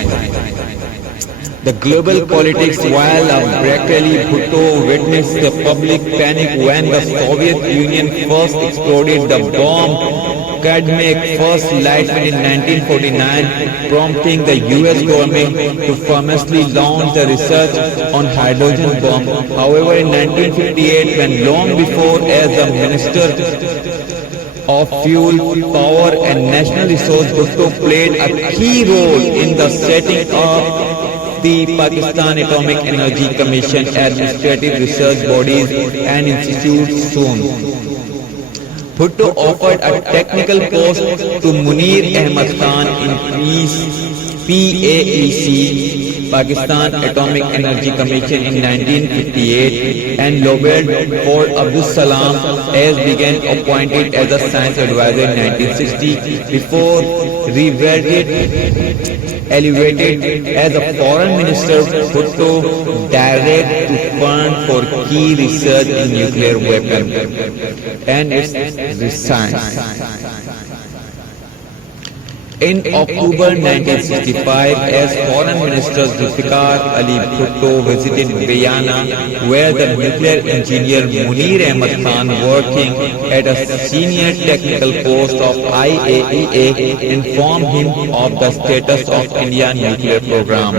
The global politics. While Berkeley, Bhutto witnessed the public panic when the Soviet Union first exploded the bomb Kadmek first lighted in 1949, prompting the US government to famously launch the research on hydrogen bomb. However, in 1958, when long before as the Minister of Fuel, Power and National Resource, Bhutto played a key role in the setting up the Pakistan Atomic Energy Commission, administrative research bodies and institutes soon. Bhutto offered a technical post to Munir Ahmad Khan in PAEC Pakistan Atomic Energy Commission in 1958 and lobbied for Abdul Salam as began appointed as a science advisor in 1960 before elevated as a foreign minister. Bhutto direct to fund for key research in nuclear weapon and its science. In October 1965, as Foreign Minister Zulfikar Ali Bhutto visited Guyana, where the nuclear engineer Munir Ahmad Khan, working at a senior technical post of IAEA, informed him of the status of India's nuclear program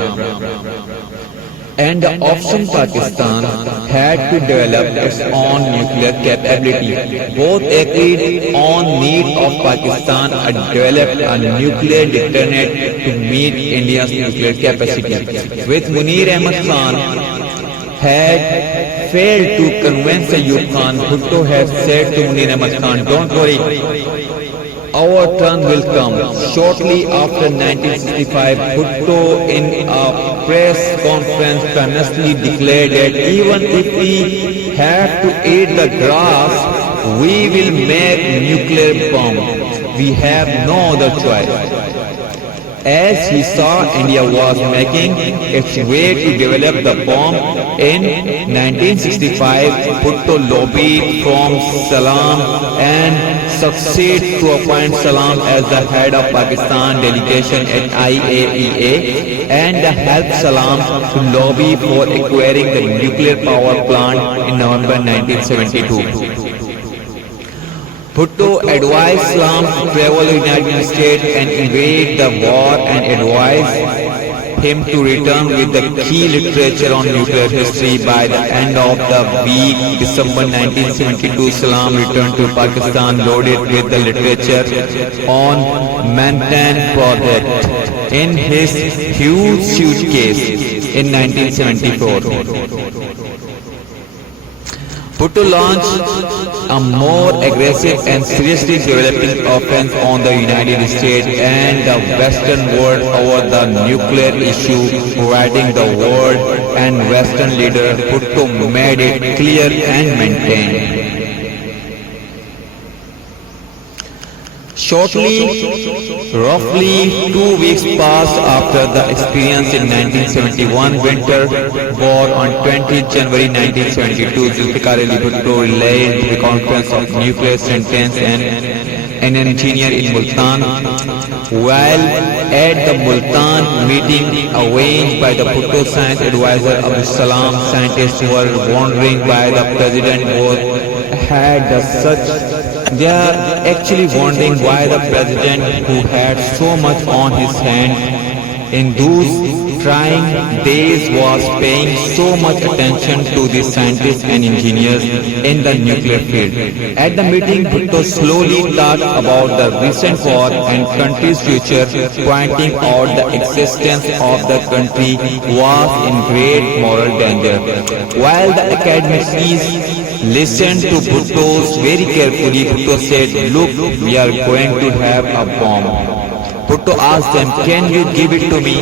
and the option Pakistan had to develop its own nuclear capability. Both agreed on need of Pakistan to develop a nuclear deterrent to meet India's nuclear capacity. With Munir Ahmad Khan had failed to convince Ayub Khan, Bhutto had said to Munir Ahmad Khan, "Don't worry, our turn will come." Shortly after 1965, Bhutto in a press conference famously declared that even if we have to eat the grass, we will make nuclear bomb. We have no other choice. As he saw India was making its way to develop the bomb, in 1965, Bhutto lobbied from Salam and succeeded to appoint Salam as the head of Pakistan delegation at IAEA and helped Salam to lobby for acquiring the nuclear power plant in November 1972. Bhutto advised Salam to travel to the United States and invade the war and advised him to return with the key literature on nuclear history. By the end of the week, December 1972, Salam returned to Pakistan loaded with the literature on Manhattan Project in his huge suitcase in 1974. Bhutto launched a more aggressive and seriously developing offense on the United States and the Western world over the nuclear issue, providing the world and Western leaders. Bhutto made it clear and maintained. Shortly, roughly 2 weeks passed after the experience in 1971 winter war. On 20th January 1972, Zulfikar Ali Bhutto relayed the conference of nuclear sentence and an engineer in Multan. While at the Multan meeting arranged by the Bhutto science advisor Abdul Salam, scientists were wondering why the president They are actually wondering why the president, who had so much on his hand in those trying days, was paying so much attention to the scientists and engineers in the nuclear field. At the meeting, Bhutto slowly talked about the recent war and country's future, pointing out the existence of the country was in great moral danger. While the academics listened to Bhutto's very carefully, Bhutto said, "Look, we are going to have a bomb." Bhutto asked them, "Can you give it to me?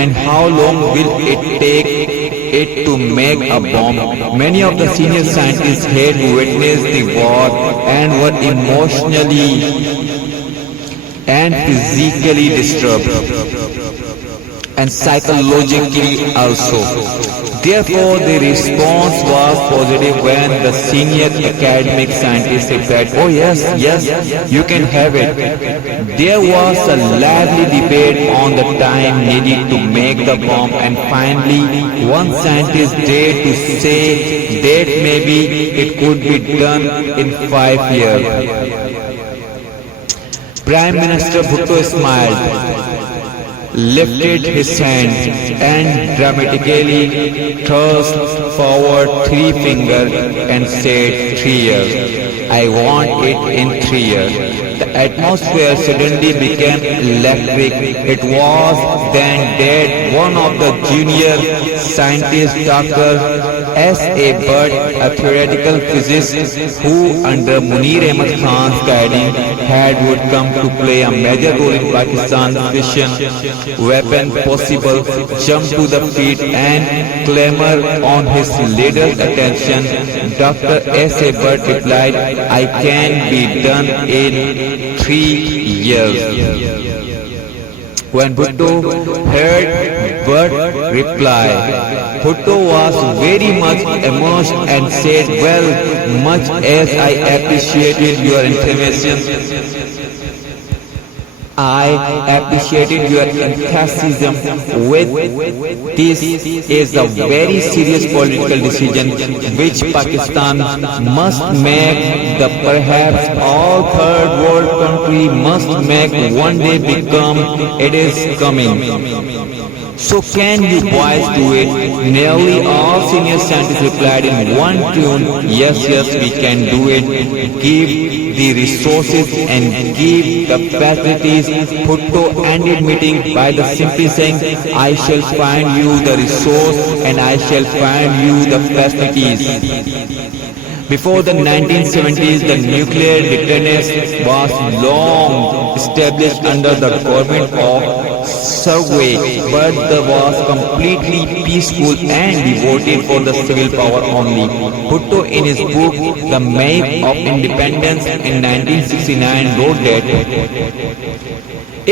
And how long will it take it to make a bomb?" Many of the senior scientists had witnessed the war and were emotionally and physically disturbed, and psychologically also. Therefore, the response was positive when the senior academic scientists said, "Oh yes, you can have it." There was a lively debate on the time needed to make the bomb, and finally one scientist dared to say that maybe it could be done in 5 years. Prime Minister Bhutto smiled, lifted his hand and dramatically thrust forward 3 fingers and said, "3 years. I want it in 3 years." The atmosphere suddenly became electric. It was then that one of the junior scientists, Dr. S.A. Butt, a theoretical physicist who, under Munir Ahmad Khan's guiding, would come to play a major role in Pakistan's fission weapon possible, jumped to the feet and clamored on his leader's attention. Dr. S.A. Butt replied, "I can be done in 3 years." When Bhutto heard Butt reply, Bhutto was very much amused and said, "Well, much as I appreciated your enthusiasm, I appreciated your enthusiasm with this is a very serious political decision which Pakistan must make. The perhaps all third world country must make one day become. It is coming. So can you boys do it?" Nearly all senior scientists replied in one tune, yes, we can do it. Give the resources and give the facilities. Bhutto ended meeting by the simply saying, "I shall find you the resource and I shall find you the facilities." Before the 1970s, the nuclear deterrence was long established under the government of Survey, but it was completely peaceful and devoted for the civil power only. Bhutto, in his book The Map of Independence in 1969, wrote that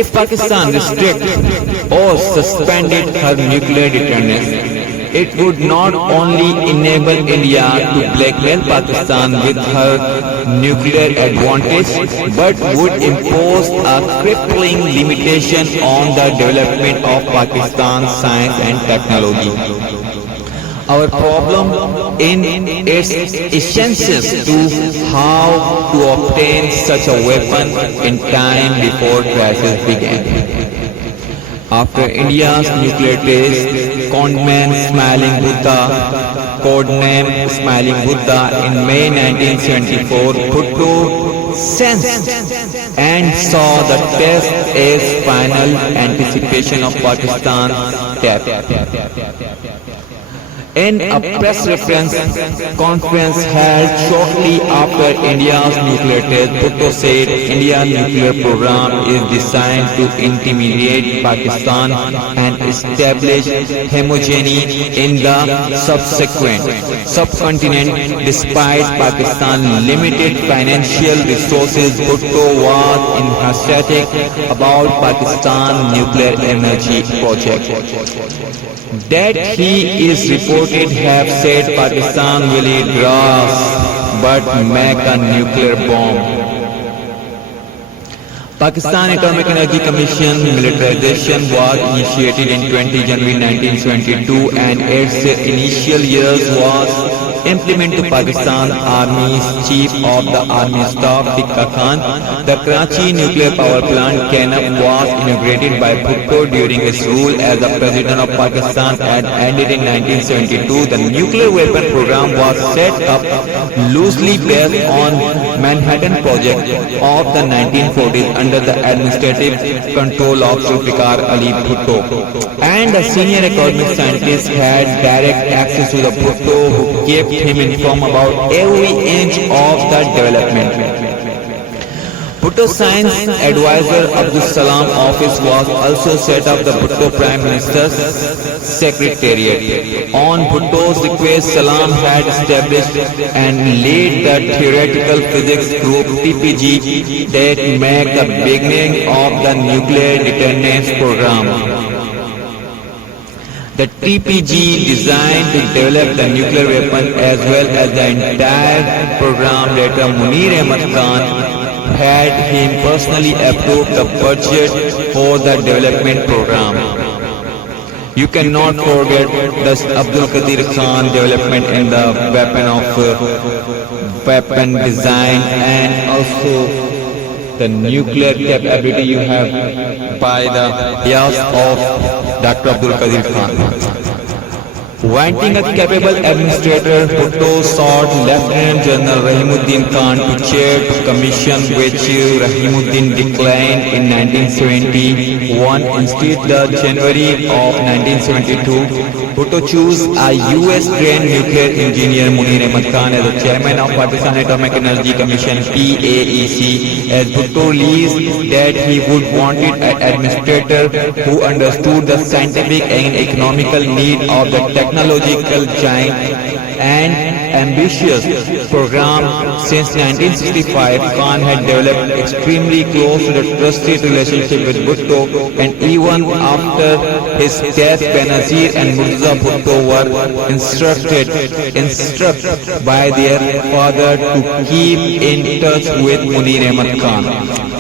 if Pakistan restricted or suspended her nuclear deterrence, it would not only enable India to blackmail Pakistan with her nuclear advantage, but would impose a crippling limitation on the development of Pakistan's science and technology. Our problem in its essence is to how to obtain such a weapon in time before crisis began. After India's nuclear test, codename Smiling Buddha in May 1974, Bhutto sensed and saw the test as final anticipation of Pakistan's death. In a press conference held shortly after India's nuclear test, Bhutto said India's nuclear program is designed to intimidate Pakistan and establish hegemony in the subcontinent. Despite Pakistan's limited financial resources, Bhutto was enthusiastic about Pakistan's nuclear energy project. That he is reported have said Pakistan will eat grass but make a nuclear bomb. Pakistan Atomic Energy Commission militarization was initiated in 20 January 1972 and its initial years was implemented to Pakistan Army's Chief of the Army Staff Tikka Khan. The Karachi nuclear power plant Kanab was inaugurated by Bhutto during his rule as the President of Pakistan and ended in 1972. The nuclear weapon program was set up loosely based on Manhattan Project of the 1940s under the administrative control of Zulfikar Ali Bhutto. And the senior economic scientists had direct access to the Bhutto, who kept him informed about every inch of the development. Bhutto's science advisor Abdul Salam office was also set up the Bhutto Prime Minister's Secretariat. On Bhutto's request, Salam had established and led the theoretical physics group TPG that made the beginning of the nuclear deterrence program. The TPG designed to develop the nuclear weapon as well as the entire program. Later, Munir Ahmad Khan had him personally approve the budget for the development program. You cannot forget the Abdul Qadir Khan development in the weapon design and also the nuclear capability you have by the years of Dr. Abdul Qadir Khan. Wanting a capable administrator, Bhutto sought Lieutenant General Rahimuddin Khan to chair the commission, which Rahimuddin declined in 1971. Instead, the January of 1972, Bhutto chose a US-trained nuclear engineer Munir Ahmad Khan as the chairman of Pakistan Atomic Energy Commission (PAEC), as Bhutto realized that he would wanted an administrator who understood the scientific and economical need of the technological giant and ambitious program. Since 1965, Khan had developed extremely close to the trusted relationship with Bhutto, and even after his death, Benazir and Mirza Bhutto were instructed by their father to keep in touch with Munir Ahmad Khan.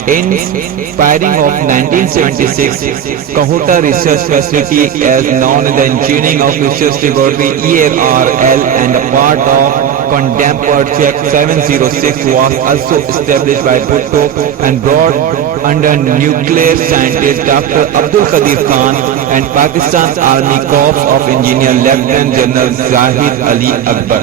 Inspiring of 1976, Kahota Research Facility, as known as the Engineering of Research Laboratory ERRL and a part of Condemned Project 706, was also established by Bhutto and brought under nuclear scientist Dr. Abdul Qadir Khan and Pakistan's Army Corps of Engineers Lieutenant General Zahid Ali Akbar.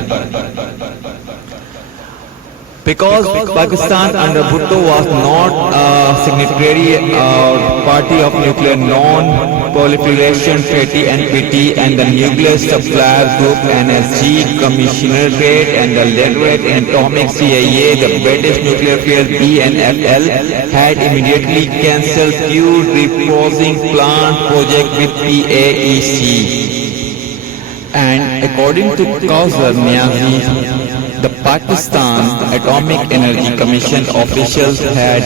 Because Pakistan under Bhutto was not a signatory or party of Nuclear Non-Proliferation Treaty (NPT) and the Nuclear Suppliers Group (NSG), Commissionerate and the Literate in Atomic CIA, the British Nuclear Affairs BNFL, had immediately cancelled fuel reprocessing plant project with PAEC. And according to Kausar Niazi, the Pakistan Atomic Energy Commission officials had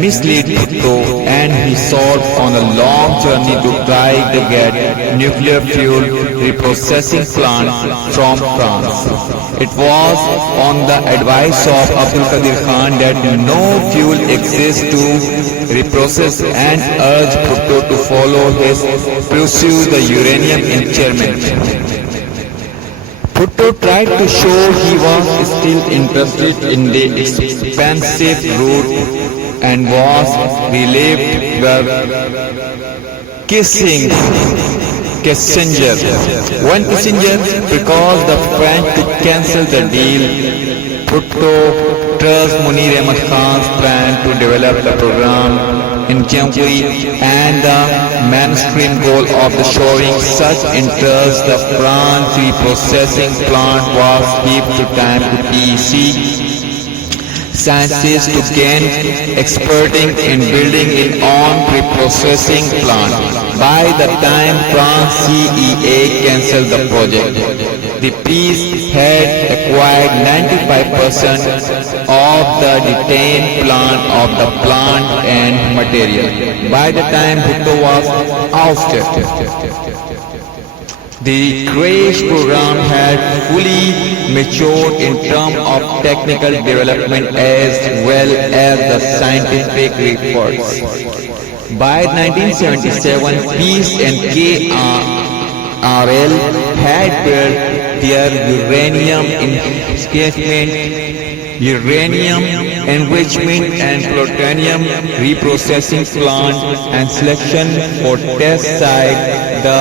misled Bhutto, and he sought on a long journey to try to get nuclear fuel reprocessing plant from France. It was on the advice of Abdul Qadir Khan that no fuel exists to reprocess, and urged Bhutto to pursue the uranium enrichment. Bhutto tried to show he was still interested in the expensive route and was relieved by Kissinger. When Kissinger, because the French could cancel the deal, Bhutto trusted Munir Ahmad Khan's plan to develop the program in Jamui, and the mainstream goal of the showing such interest, the France reprocessing plant was given to time to PEC scientists to gain expertise in building its own reprocessing plant. By the time France CEA cancelled the project, the piece had acquired 95% of the detained plant of the plant and material. By the time Bhutto was ousted, the crash program had fully matured in terms of technical development as well as the scientific reports. By 1977, Peace and KRL had built their uranium enrichment and plutonium reprocessing plant, and selection for test site, the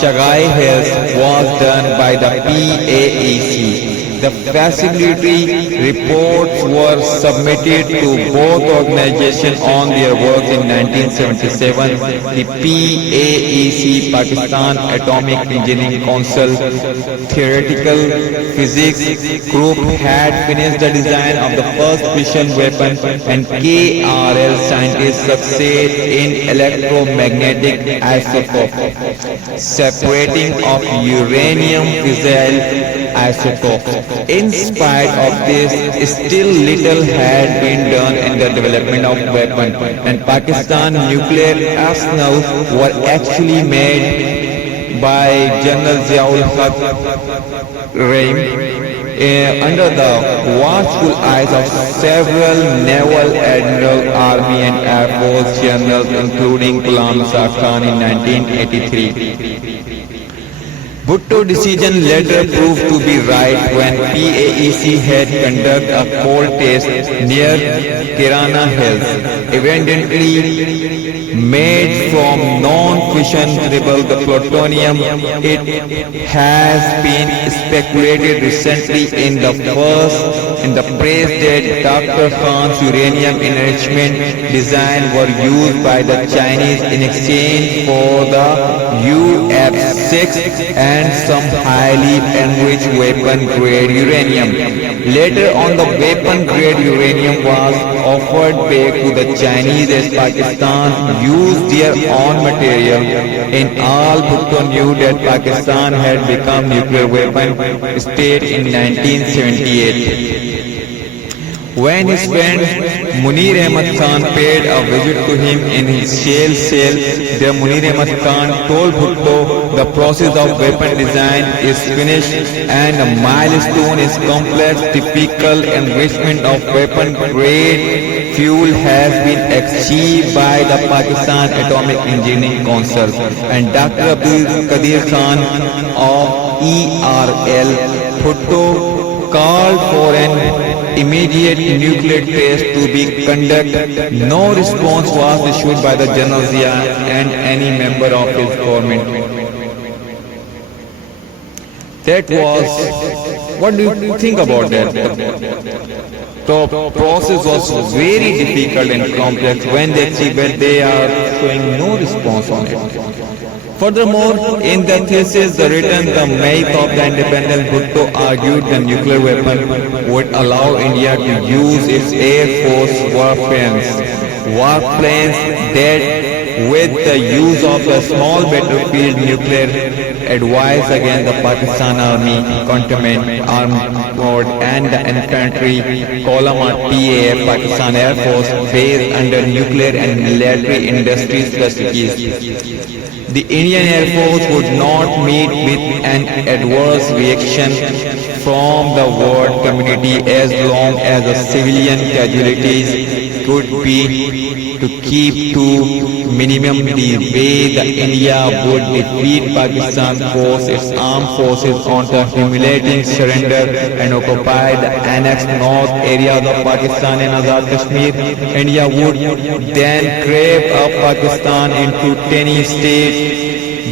Chagai Hills, was done by the PAEC. The feasibility reports were submitted to both organizations on their work in 1977. The PAEC, Pakistan Atomic Engineering Council Theoretical Physics Group, had finished the design of the first fission weapon, and KRL scientists succeeded in electromagnetic isotope separating of uranium fissile isotopes. In spite of this, still little had been done in the development of weapons, and Pakistan nuclear arsenals were actually made by General Ziaul Haq Rahim under the watchful eyes of several naval, admiral, army and air force generals, including Ghulam Shah Khan in 1983. Bhutto's decision later proved to be right when PAEC had conducted a cold test near Kirana Hills. Evidently, made from non-fissionable the plutonium. It has been speculated recently in the press that Dr. Khan's uranium enrichment design were used by the Chinese in exchange for the UF6 and some highly enriched weapon-grade uranium. Later on, the weapon-grade uranium was offered back to the Chinese as Pakistan used their own material. In all, Bhutto knew that Pakistan had become nuclear weapon state in 1978. When his friend Munir Ahmad Khan paid a visit to him in his jail cell, the Munir Ahmad Khan told Bhutto the process of weapon design is finished and the milestone is complex. Typical enrichment of weapon grade fuel has been achieved by the Pakistan Atomic Engineering Council, and Dr. Abdul Qadir Khan of ERL. Bhutto called for an immediate nuclear test to be conducted. No response was issued by the General Zia and any member of his government. That was, what do you think about that? The process was very difficult and complex. When they achieved it, they are showing no response on it. Furthermore, in the thesis written The Myth of the Independence, Bhutto argued the nuclear weapon would allow India to use its Air Force warplanes that with the use of the small battlefield nuclear advice against the Pakistan Army, Cantonment Armed and the Infantry Column or PAF, Pakistan Air Force, based under nuclear and military industries facilities. The Indian Air Force would not meet with an adverse reaction from the world community as long as the civilian casualties could be to keep to minimum the way the India would defeat Pakistan force, its armed forces on the humiliating surrender and occupy the annexed north areas of Pakistan and Azad Kashmir. India would then carve up Pakistan into 10 states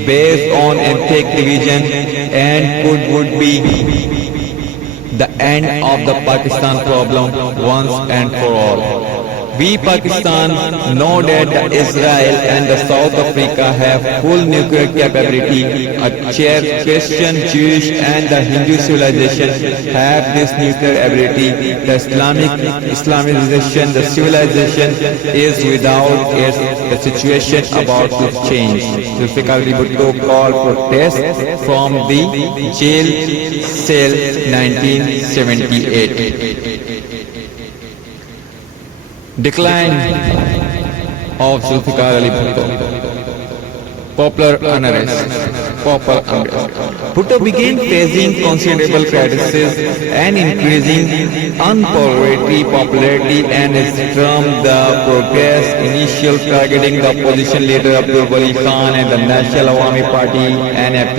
based on ethnic division and would be the end of the Pakistan problem once and for all. We Pakistan know that Israel and the South Africa have full nuclear capability. A Christian, Jewish and the Hindu civilization have this nuclear ability. The Islamization, the civilization is without it. The situation about to change. Zulfikar Ali Bhutto called protest from the jail cell 1978. Decline of Zulfikar Ali Bhutto. Popular unrest. Bhutto began facing considerable criticism and increasing unpopularity and is termed the Progress Initial, targeting the opposition leader Abdul Wali Khan and the National Awami Party (NAP),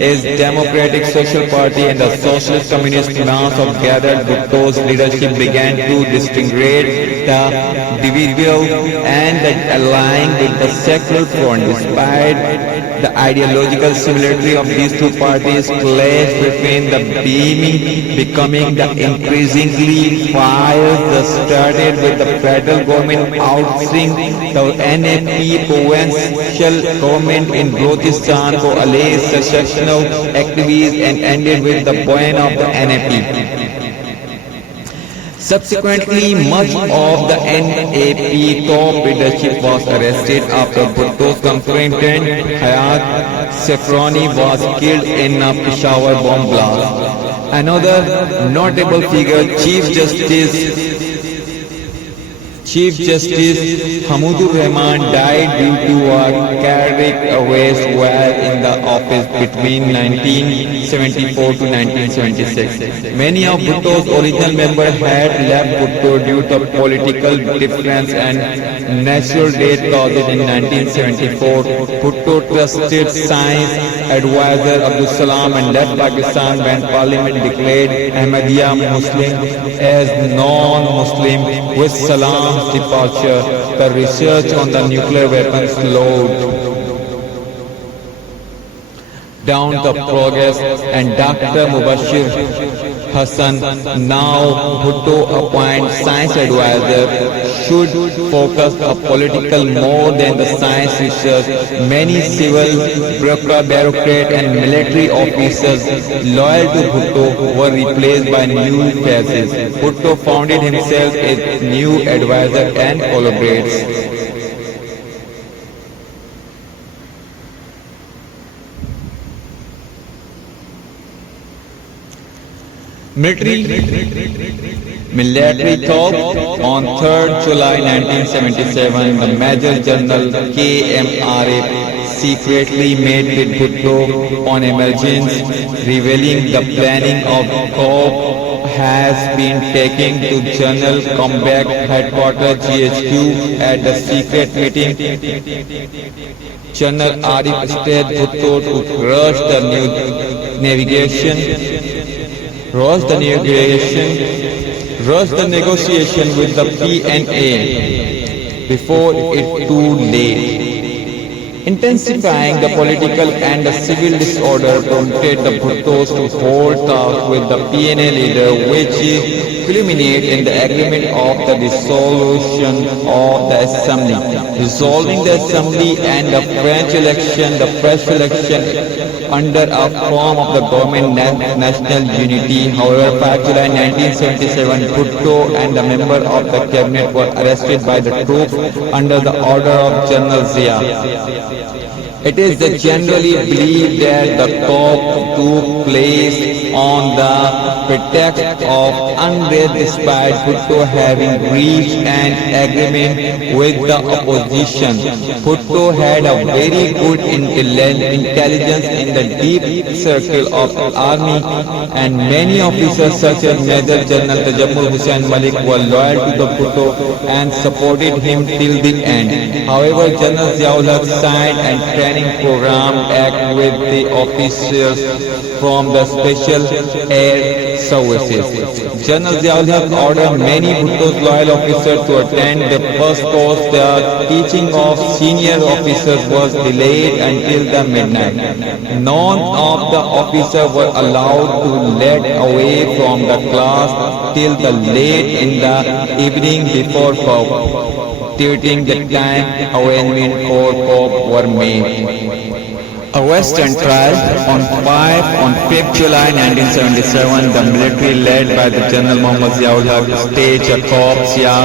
is Democratic Social Party and the Socialist Communist mass of gathered. Bhutto's leadership began to distinguish the individual and the aligning with the secular front. Despite the ideological similarity of these two parties, clash between the becoming the increasingly fierce. The started with the federal government ousting the NAP provincial government in Balochistan for alleged secessional activities and ended with the ban of the NAP. Subsequently, much of the NAP top leadership was arrested after Bhutto's contemporary Hayat Safrani was killed in a Peshawar bomb blast. Another notable figure, Chief Justice Hamudur Rahman, died due to a cardiac arrest while in the office between 1974 to 1976. Many of Bhutto's original members had left Bhutto due to political difference and natural death causes in 1974. Bhutto trusted science advisor Abdul Salam and left Pakistan when Parliament declared Ahmadiyya Muslim as non-Muslim, with Salam his departure, the research on the nuclear weapons slowed down the progress, and Dr. Mubashir Hassan, now Bhutto appointed science advisor, should focus on political more than the science research. Many civil, bureaucrat and military officers loyal to Bhutto were replaced by new faces. Bhutto founded himself a new advisor and collaborates. Military talk on 3rd July 1977, the Major General K.M. Arif secretly met with Bhutto on emergency, revealing the planning of coup has been taken to General Combat Headquarters GHQ at the secret meeting. General Arif stated Bhutto to rush the negotiation with the PNA before it too late. Intensifying the political and the civil disorder prompted the Bhuttos to hold talks with the PNA leader, which culminated in the agreement of the dissolution of the assembly. Dissolving the assembly and the fresh election under a form of the government national unity. However, 5 July 1977, Bhutto and a member of the cabinet were arrested by the troops under the order of General Zia. It is generally believed that the coup took place on the pretext of unrest despite Bhutto having reached an agreement with the opposition. Bhutto had a very good intelligence in the deep circle of the army, and many officers such as Major General Tajammul Hussain Malik were loyal to the Bhutto and supported him till the end. However, General Ziaul Haq signed and Training Program Act with the officers from the Special Air Services. General Ziaul Haq ordered many Bhutto's loyal officers to attend the first course. The teaching of senior officers was delayed until the midnight. None of the officers were allowed to let away from the class till the late in the evening before during the time arrangement for COP were made. A Western trial on 5th July 1977, the military led by the General Muhammad Ziaul Haq staged a COP. Zia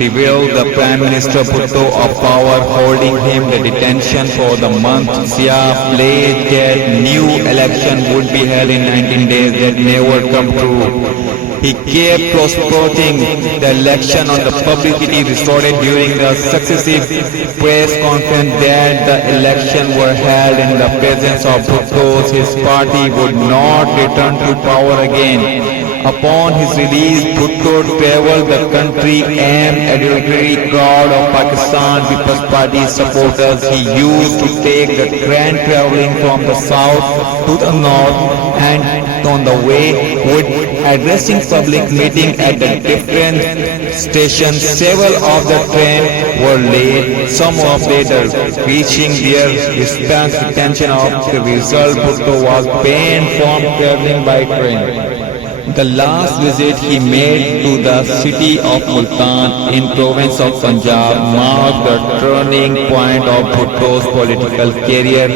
revealed the Prime Minister Bhutto of power, holding him the detention for the month. Zia pledged that new election would be held in 19 days that never come true. He kept prospering the election on the publicity resorted during the successive press conference that the election were held in the presence of Bhutto. His party would not return to power again. Upon his release, Bhutto traveled the country and adulatory crowd of Pakistan People's Party supporters. He used to take the train traveling from the south to the north, and on the way would addressing public meeting at the different stations. Several of the train were late, some of later reaching their respective attention. Of the result, Bhutto was banned from traveling by train. The last visit he made to the city of Multan in province of Punjab marked the turning point of Bhutto's political career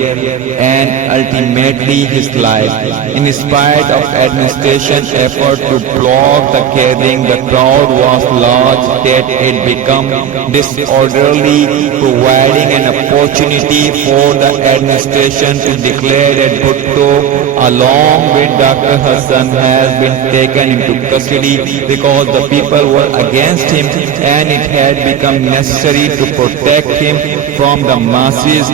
and ultimately his life. In spite of administration effort to block the gathering, the crowd was large that it became disorderly, providing an opportunity for the administration to declare that Bhutto, along with Dr. Hassan, has been taken into custody because the people were against him and it had become necessary to protect him from the masses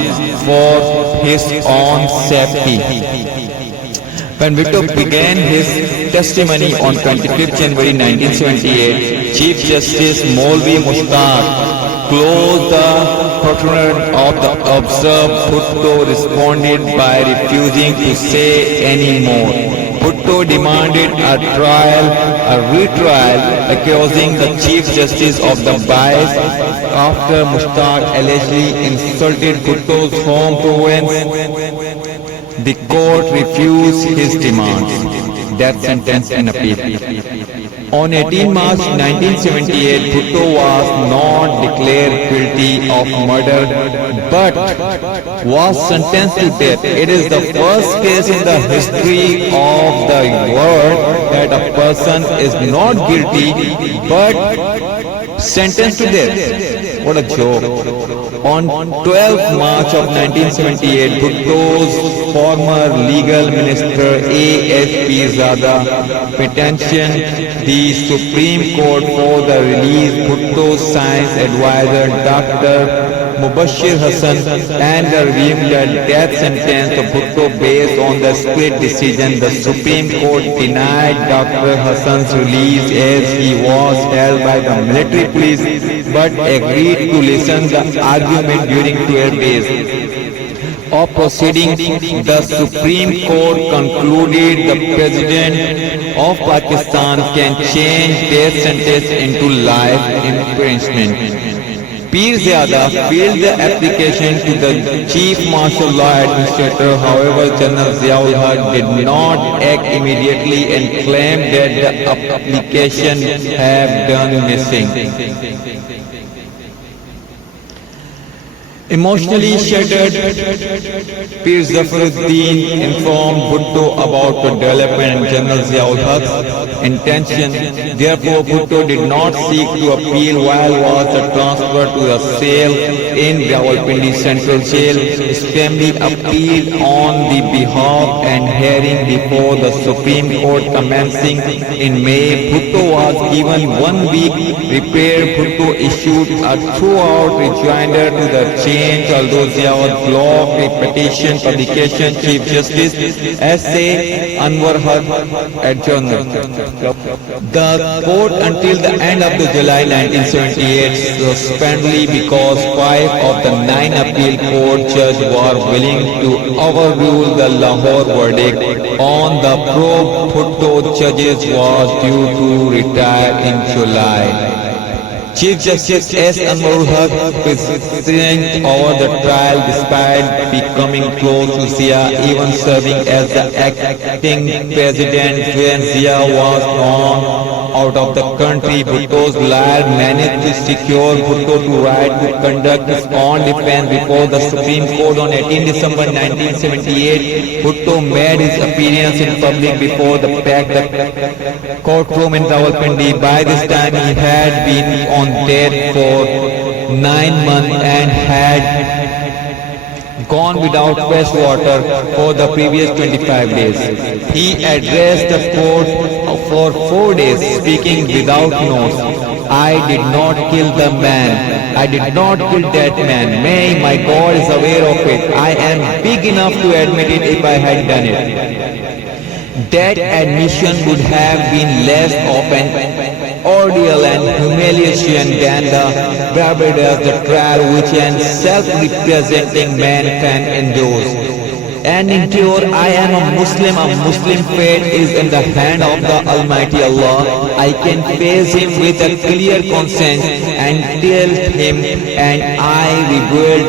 for his own safety. When Bhutto began his testimony on 25th January 1978, Chief Justice Maulvi Mushtaq closed the patronage of the observed. Bhutto responded by refusing to say any more. Bhutto demanded a retrial, accusing the Chief Justice of the bias after Mushtaq allegedly insulted Bhutto's home province. The court refused his demands. Death sentence and appeal. On 18 March 1978, Bhutto was not declared guilty of murder but was sentenced to death. It is the first case in the history of the world that a person is not guilty but sentenced to death. What a joke. On 12 March of 1978, Bhutto's former legal minister A.S. Pirzada petitioned the Supreme Court for the release Bhutto's science advisor Dr. Mubashir Hassan and the reviewed the death sentence of Bhutto based on the split decision. The Supreme Court denied Dr. Hassan's release as he was held by the military police but agreed to listen the argument during 12 days of proceedings. The Supreme Court concluded the President of Pakistan can change death sentence into life imprisonment. Pirzada filed the application to the Chief Martial Law Administrator. However, General Ziaul Haq did not act immediately and claimed that the application had gone missing. Emotionally shattered, Pir Zafaruddin informed Bhutto about the development and General Ziaul Haq's intention. Therefore, Bhutto did not seek to appeal while was transferred to a cell in Rawalpindi Central Jail. His family appealed on the behalf and hearing before the Supreme Court commencing in May. Bhutto was given 1 week repair. Bhutto issued a throughout rejoinder to the change. Although Ziaul blocked the petition publication, Chief Justice S.A. Anwar Haq adjourned the court until the end of the July 1978 suspendedly because 5 of the 9 appeal court judges were willing to overrule the Lahore verdict on the pro-Bhutto judges was due to retire in July. Chief Justice S. Anwar Haq presided over the trial despite becoming close to Zia, even serving as the acting president when Zia was gone out of the country. Bhutto's lawyer managed to secure Bhutto to right to conduct his own defense before the Supreme Court on 18 December 1978. Bhutto made his appearance in public before the packed courtroom in Rawalpindi. By this time he had been on death for 9 months and had gone without fresh water for the previous 25 days. He addressed the court for 4 days, speaking without notes. I did not kill the man. I did not kill that man. May my God is aware of it. I am big enough to admit it if I had done it. That admission would have been less of an ordeal and humiliation than the bravado of the trial which an self-representing man can endure. And endure. I am a Muslim fate is in the hand of the Almighty Allah. I can face him with a clear conscience and tell him, and I revealed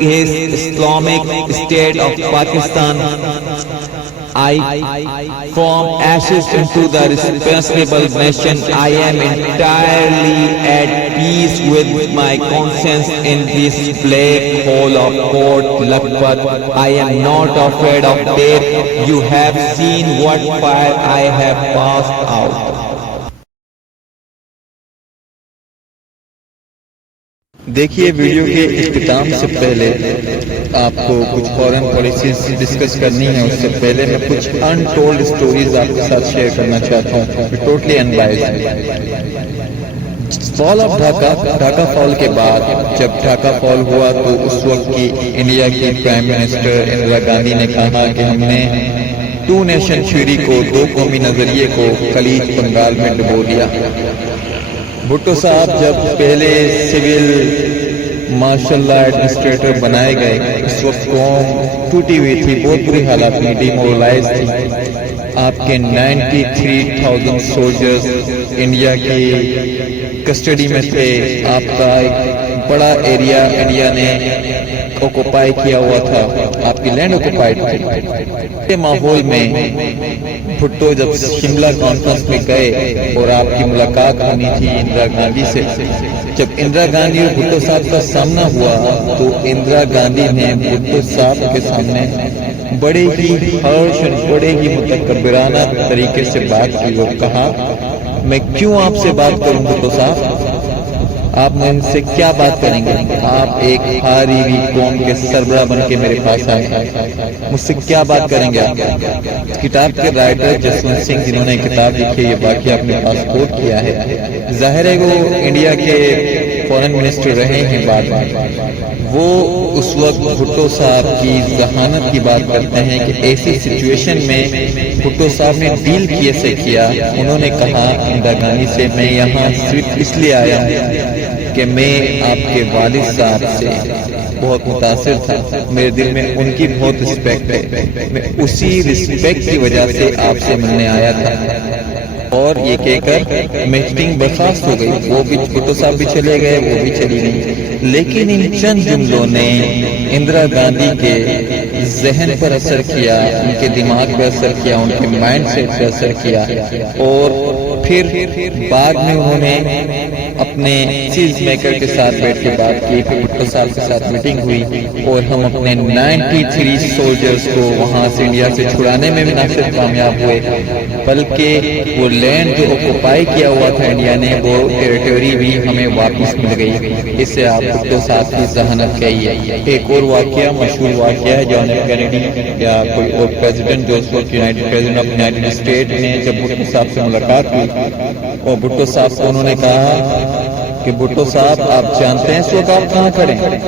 his Islamic State of Pakistan. I form ashes into the responsible nation. I am entirely at peace with my conscience in this black hole of court Lakhpat. I am not afraid of death. You have seen what fire I have passed out. देखिए, video के इख्तिताम से पहले आपको कुछ foreign policies discuss करनी है। उससे पहले मैं कुछ अनटोल्ड स्टोरीज आपके साथ शेयर करना चाहता हूँ, totally unbiased. Fall of Dhaka fall के बाद जब ढाका फॉल हुआ तो उस वक्त की इंडिया की प्राइम मिनिस्टर इंदिरा गांधी ने कहा कि हमने 2 नेशन थ्योरी को, 2 कौमी नजरिए को खलीज बंगाल में डुबो दिया। भुट्टो साहब जब पहले सिविल मार्शल लॉ एडमिनिस्ट्रेटर बनाए गए, उस वक्त कौम टूटी हुई थी, बहुत बुरी हालत में, डिमोरलाइज थी। آپ کے 93,000 سولجرز انڈیا کی کسٹڈی میں تھے. آپ کا ایک بڑا ایریا انڈیا نے اوکوپائی کیا ہوا تھا, آپ کی لینڈ اوکوپائڈ تھی. ماحول میں بھٹو جب شملہ کانفرنس میں گئے اور آپ کی ملاقات ہونی تھی اندرا گاندھی سے, جب اندرا گاندھی اور بھٹو صاحب کا سامنا ہوا تو اندرا گاندھی نے بھٹو صاحب کے سامنے بڑے ہی ہرش اور بڑے ہی متکبرانہ طریقے سے بات کی اور کہا, میں کیوں آپ سے بات کروں بھٹو صاحب, آپ مجھ سے کیا بات کریں گے؟ آپ ایک ہاری ہوئی قوم کے سربراہ بن کے میرے پاس آئے, مجھ سے کیا بات کریں گے آپ؟ کتاب کے رائٹر جسونت سنگھ جنہوں نے کتاب لکھی, یہ واقعہ اپنے پاس کوٹ کیا ہے, ظاہر ہے وہ انڈیا کے فورن منسٹر رہے ہیں بعد میں, وہ اس وقت بھٹو صاحب کی ذہانت کی بات کرتے ہیں کہ ایسی سچویشن میں بھٹو صاحب نے ڈیل کیسے کیا. انہوں نے کہا اندرا گاندھی سے, میں یہاں صرف اس لیے آیا ہوں کہ میں آپ کے والد صاحب سے بہت متاثر تھا, میرے دل میں ان کی بہت رسپیکٹ ہے, میں اسی رسپیکٹ کی وجہ سے آپ سے ملنے آیا تھا. اور یہ کہہ کر میٹنگ برخاست ہو گئی. وہ بھی بھٹو صاحب بھی چلے گئے, وہ بھی چلی گئی. لیکن ان چند جملوں نے اندرا گاندھی کے ذہن پر اثر کیا, ان کے دماغ پر اثر کیا, ان کے مائنڈ سیٹ پر اثر کیا. اور پھر بعد میں انہوں نے اپنے چیز میکر کے ساتھ بیٹھ کے بات کی, پھر بھٹو صاحب کے ساتھ میٹنگ ہوئی اور ہم اپنے 93 سولجرز کو وہاں سے انڈیا سے چھڑانے میں بھی نہ صرف کامیاب ہوئے بلکہ وہ لینڈ جو اوکوپائی کیا ہوا تھا انڈیا نے, وہ ٹیریٹوری بھی ہمیں واپس مل گئی. اس سے آپ بھٹو صاحب کی ذہانت کہی ہے. ایک اور واقعہ, مشہور واقعہ ہے, جان ایف کینیڈی یا کوئی اور پریزیڈنٹ جو اس وقت پریزیڈنٹ آف یونائیٹڈ اسٹیٹ نے جب بھٹو صاحب سے ملاقات ہوئی اور بھٹو صاحب کو انہوں نے کہا کہ بھٹو صاحب آپ جانتے ہیں اس وقت آپ کہاں کھڑے ہیں؟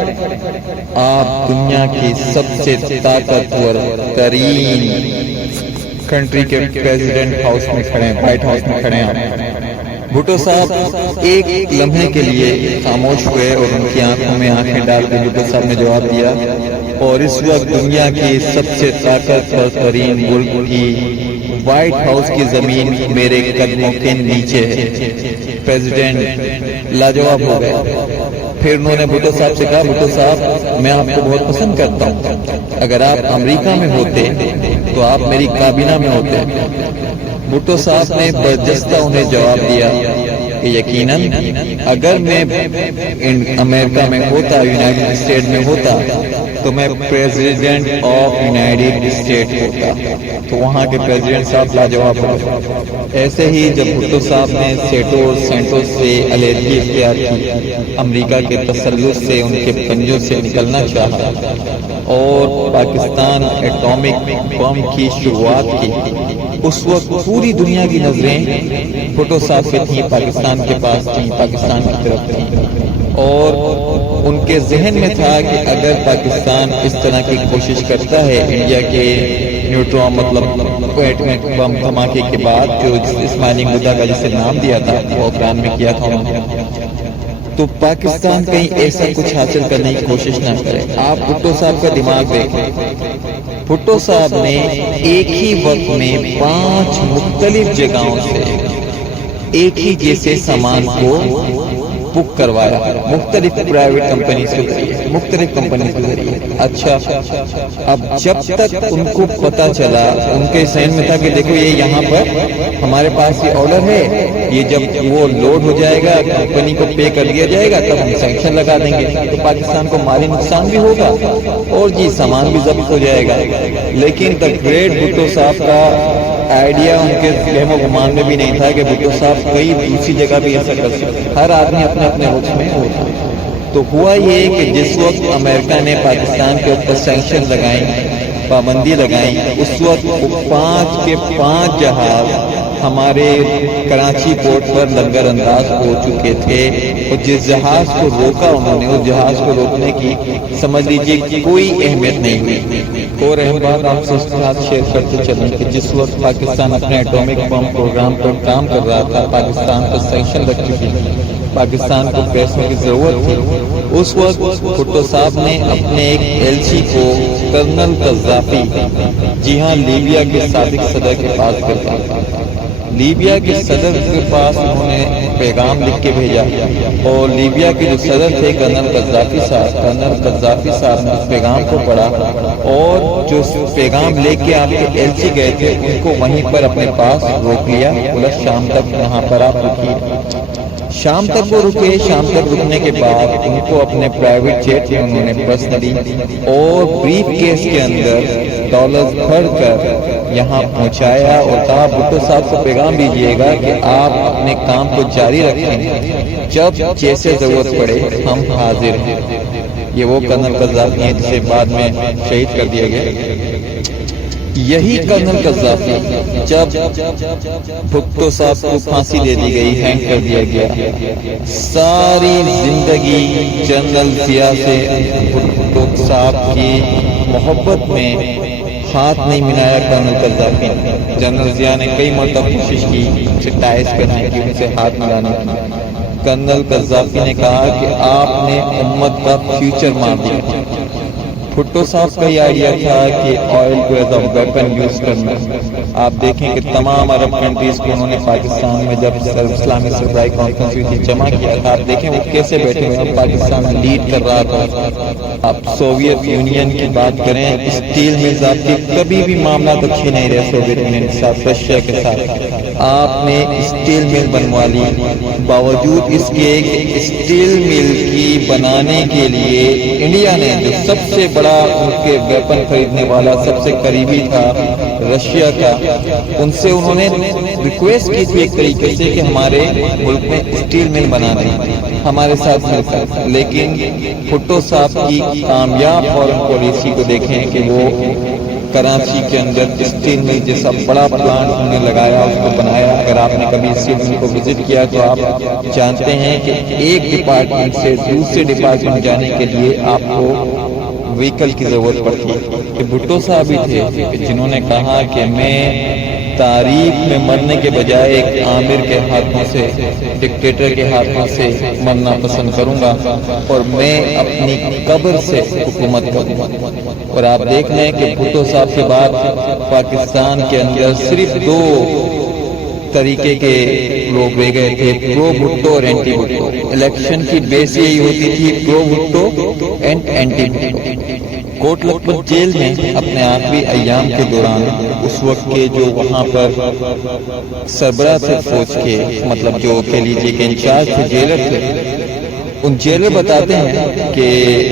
آپ دنیا کی سب سے طاقتور ترین کنٹری کے پریزیڈنٹ ہاؤس میں کھڑے ہیں, وائٹ ہاؤس میں کھڑے ہیں. بھٹو صاحب ایک لمحے کے لیے خاموش ہوئے اور ان کی آنکھوں میں آنکھیں ڈال کے بھٹو صاحب نے جواب دیا, اور اس وقت دنیا کی سب سے طاقتور ترین ملک کی وائٹ ہاؤس کی زمین میرے قدموں کے نیچے ہے. پریزیڈنٹ لاجواب ہو گئے. پھر انہوں نے بھٹو صاحب سے کہا, بھٹو صاحب میں آپ کو بہت پسند کرتا ہوں, اگر آپ امریکہ میں ہوتے تو آپ میری کابینہ میں ہوتے. بھٹو صاحب نے برجستہ انہیں جواب دیا کہ یقیناً اگر میں امریکہ میں ہوتا, یونائیٹڈ اسٹیٹ میں ہوتا تو میں پریزیڈنٹ آف یونائیٹڈ اسٹیٹ ہوتا. تو وہاں کے پریزیڈنٹ صاحب لاجواب ہو گئے. ایسے ہی جب بھٹو صاحب نے سینٹوس سے علیحدگی اختیار کی, امریکہ کے تسلط سے ان کے پنجوں سے نکلنا چاہا اور پاکستان ایٹامک بم کی شروعات کی, اس وقت پوری دنیا کی نظریں بھٹو صاحب پہ تھیں, پاکستان کے پاس تھیں, پاکستان کی طرف تھیں. اور ان کے ذہن میں تھا کہ اگر پاکستان اس طرح کی کوشش کرتا ہے انڈیا کے نیوٹرون مطلب ایٹمک بم دھماکے کے بعد جو اسماعیلی مدعا کا جسے نام دیا تھا وہ افغان میں کیا تھا انہوں نے, تو پاکستان کہیں ایسا کچھ حاصل کرنے کی کوشش نہ کرے. آپ بھٹو صاحب کا دماغ دیکھیں, بھٹو صاحب نے ایک ہی وقت میں 5 مختلف جگہوں سے ایک ہی جیسے سامان کو بک کروایا, مختلف پرائیویٹ کمپنیز کے ذریعے, مختلف کمپنیز کے ذریعے. اچھا, اب جب تک ان کو پتا چلا, ان کے ذہن میں تھا کہ دیکھو یہ یہاں پر ہمارے پاس یہ آرڈر ہے, یہ جب وہ لوڈ ہو جائے گا کمپنی کو پے کر دیا جائے گا تب ہم سینکشن لگا دیں گے, تو پاکستان کو مالی نقصان بھی ہوگا اور جی سامان بھی ضبط ہو جائے گا. لیکن دا گریٹ بھٹو صاحب کا آئیڈیا ان کے فہم و گمان میں بھی نہیں تھا کہ بھٹو صاحب کئی دوسری جگہ بھی ایسا کر سکتے. ہر آدمی اپنے اپنے وقت میں ہوتا. تو ہوا یہ کہ جس وقت امریکہ نے پاکستان کے اوپر سینکشن لگائیں, پابندی لگائیں, اس وقت 5 کے 5 جہاز ہمارے کراچی پورٹ پر لنگر انداز ہو چکے تھے, اور جس جہاز کو روکا انہوں نے, اس جہاز کو روکنے کی سمجھ لیجیے کوئی اہمیت نہیں ہوئی. اور اہم بات آپ سے اس کے ساتھ شیئر کرتے چلیں کہ جس وقت پاکستان اپنے ایٹامک بم پروگرام پر کام کر رہا تھا, پاکستان پر سینکشن لگ چکی تھی, پاکستان کو پیسوں کی ضرورت تھی, اس وقت بھٹو صاحب نے اپنے ایک ایلچی کو کرنل قذافی، جی ہاں لیبیا کے سابق صدر کے پاس بھیجا۔ لیبیا کے صدر کے پاس انہوں نے پیغام لکھ کے بھیجا اور لیبیا کے جو صدر تھے کرنل قذافی صاحب نے اس پیغام کو پڑھا اور جو پیغام لے کے آپ کے ایلچی گئے تھے ان کو وہیں پر اپنے پاس روک لیا، بولا شام تک یہاں پر آپ رکیے۔ شام تک وہ رکے، شام تک رکنے کے بعد ان کو اپنے پرائیویٹ جیٹ میں انہوں نے پرسنلی اور بریف کیس کے اندر ڈالرز بھر کر یہاں پہنچایا اور کہا بھٹو صاحب کو پیغام دیجیے گا کہ آپ اپنے کام کو جاری رکھیں، جب جیسے ضرورت پڑے ہم حاضر ہیں۔ یہ وہ کرنل قذافی ہیں جسے بعد میں شہید کر دیا گیا۔ یہی کرنل قذافی جب بھٹو صاحب کو پھانسی دے دی گئی، ہینگ کر دیا گیا، ساری زندگی جنرل ضیاء سے بھٹو صاحب کی محبت میں ہاتھ نہیں ملایا کرنل قذافی نے۔ جنرل ضیاء نے کئی مرتبہ کوشش کی اسے ٹائز کرنے کی، ان سے ہاتھ ملانے کی۔ کرنل قذافی نے کہا کہ آپ نے امت کا فیوچر مار دیا۔ بھٹو صاحب کا یہ آئیڈیا تھا کہ آئل کو ایز اے ویپن یوز کرنا۔ آپ دیکھیں کہ تمام عرب کنٹریز کو انہوں نے پاکستان میں جب اسلامی سربراہی کانفرنس ہوئی تھی جمع کیا تھا، آپ دیکھیں وہ کیسے بیٹھے ہوئے، پاکستان لیڈ کر رہا تھا۔ آپ سوویت یونین کی بات کریں، اسٹیل ملز آپ کی کبھی بھی معاملات اچھی نہیں رہے سوویت یونین کے ساتھ، رشیا کے ساتھ۔ آپ نے اسٹیل مل بنوا لی، باوجود اس کے کہ اسٹیل مل کی بنانے کے لیے انڈیا نے جو سب سے بڑا ان کے ویپن خریدنے والا سب سے قریبی تھا رشیا کا، ان سے انہوں نے ریکویسٹ کی تھی ایک طریقے سے کہ ہمارے ملک میں اسٹیل مل بنا دیں ہمارے ساتھ مل کر، لیکن بھٹو صاحب کی کامیاب فورن پالیسی کو دیکھیں کہ وہ کراچی کے اندر اسٹیل مل جیسا بڑا پلانٹ انہوں نے لگایا، اس کو بنایا۔ اگر آپ نے کبھی اسٹیل مل کو وزٹ کیا تو آپ جانتے ہیں کہ ایک ڈپارٹمنٹ سے دوسرے ڈپارٹمنٹ جانے کے لیے آپ کو وہیکل کی ضرورت پڑتی ہے۔ کہ بھٹو صاحب ہی تھے جنہوں نے کہا کہ میں تاریخ میں مرنے کے بجائے ایک آمر کے ہاتھوں سے، ڈکٹیٹر کے ہاتھوں سے مرنا پسند کروں گا اور میں اپنی قبر سے حکومت کروں گا۔ اور آپ دیکھ لیں کہ بھٹو صاحب کے بعد پاکستان کے اندر صرف دو طریقے کے لوگ رہ گئے تھے، پرو بھٹو اور اینٹی بھٹو۔ الیکشن کی بیس یہی ہوتی تھی pro Bhutto and anti Bhutto. Kot Lakhpat jail میں اپنے آخری ایام کے دوران اس وقت کے جو وہاں پر سربراہ تھے فوج کے، مطلب جو کہہ لیجیے کہ انچارج تھے، جیلر تھے، ان جیلر بتاتے ہیں کہ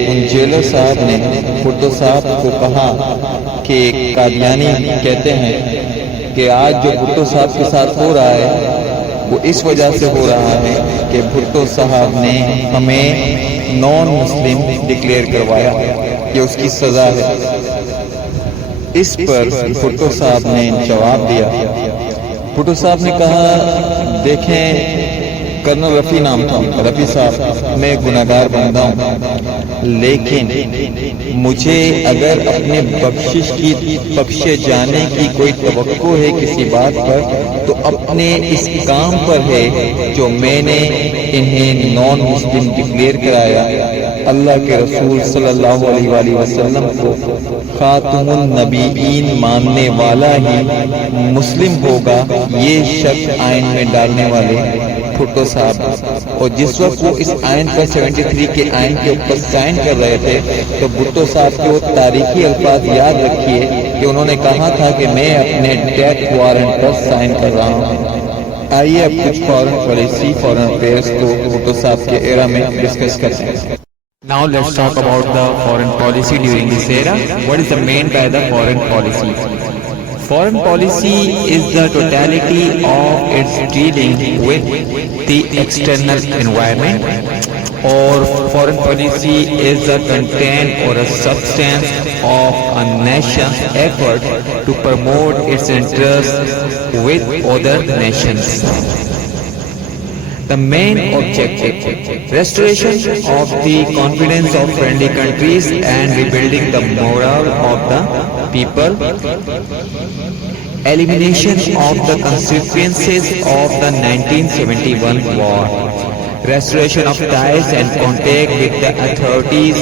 ان جیلر صاحب نے بھٹو صاحب کو کہا کہ قادیانی کہتے ہیں کہ آج جو بھٹو صاحب کے ساتھ ہو رہا ہے وہ اس وجہ سے ہو رہا ہے کہ بھٹو صاحب نے ہمیں نان مسلم ڈکلیئر کروایا، یہ اس کی سزا ہے۔ اس پر بھٹو صاحب نے جواب دیا، بھٹو صاحب نے کہا دیکھیں کرنل رفیع نام تھا، رفیع صاحب میں گناہگار بندہ ہوں، لیکن مجھے اگر اپنے بخشش کی بخشے جانے کی کوئی توقع ہے کسی بات پر تو اپنے اس کام پر ہے جو میں نے انہیں نان مسلم ڈکلیئر کرایا۔ اللہ کے رسول صلی اللہ علیہ وآلہ وسلم کو خاتم النبیین ماننے والا ہی مسلم ہوگا، یہ شک آئین میں ڈالنے والے بھٹو صاحب۔ اور جس وقت وہ اس آئین پر 73 کے آئین کے اوپر سائن کر رہے تھے تو بھٹو صاحب کے وہ تاریخی الفاظ یاد رکھیے کہ انہوں نے کہا تھا کہ میں اپنے ڈیتھ وارنٹ پر سائن کر رہا ہوں۔ آئیے اب کچھ فورن پالیسی، فورن افیئرس کو بھٹو صاحب کے ایرا میں ڈسکس کرتے ہیں۔ Now let's talk about the foreign policy during this era. What is the main by the foreign policy? Foreign policy is the totality of its dealing with the external environment, or foreign policy is the content or a substance of a nation's effort to promote its interests with other nations. The main objective: restoration of the confidence of friendly countries and rebuilding the morale of the people, elimination of the consequences of the 1971 war, restoration of ties and contact with the authorities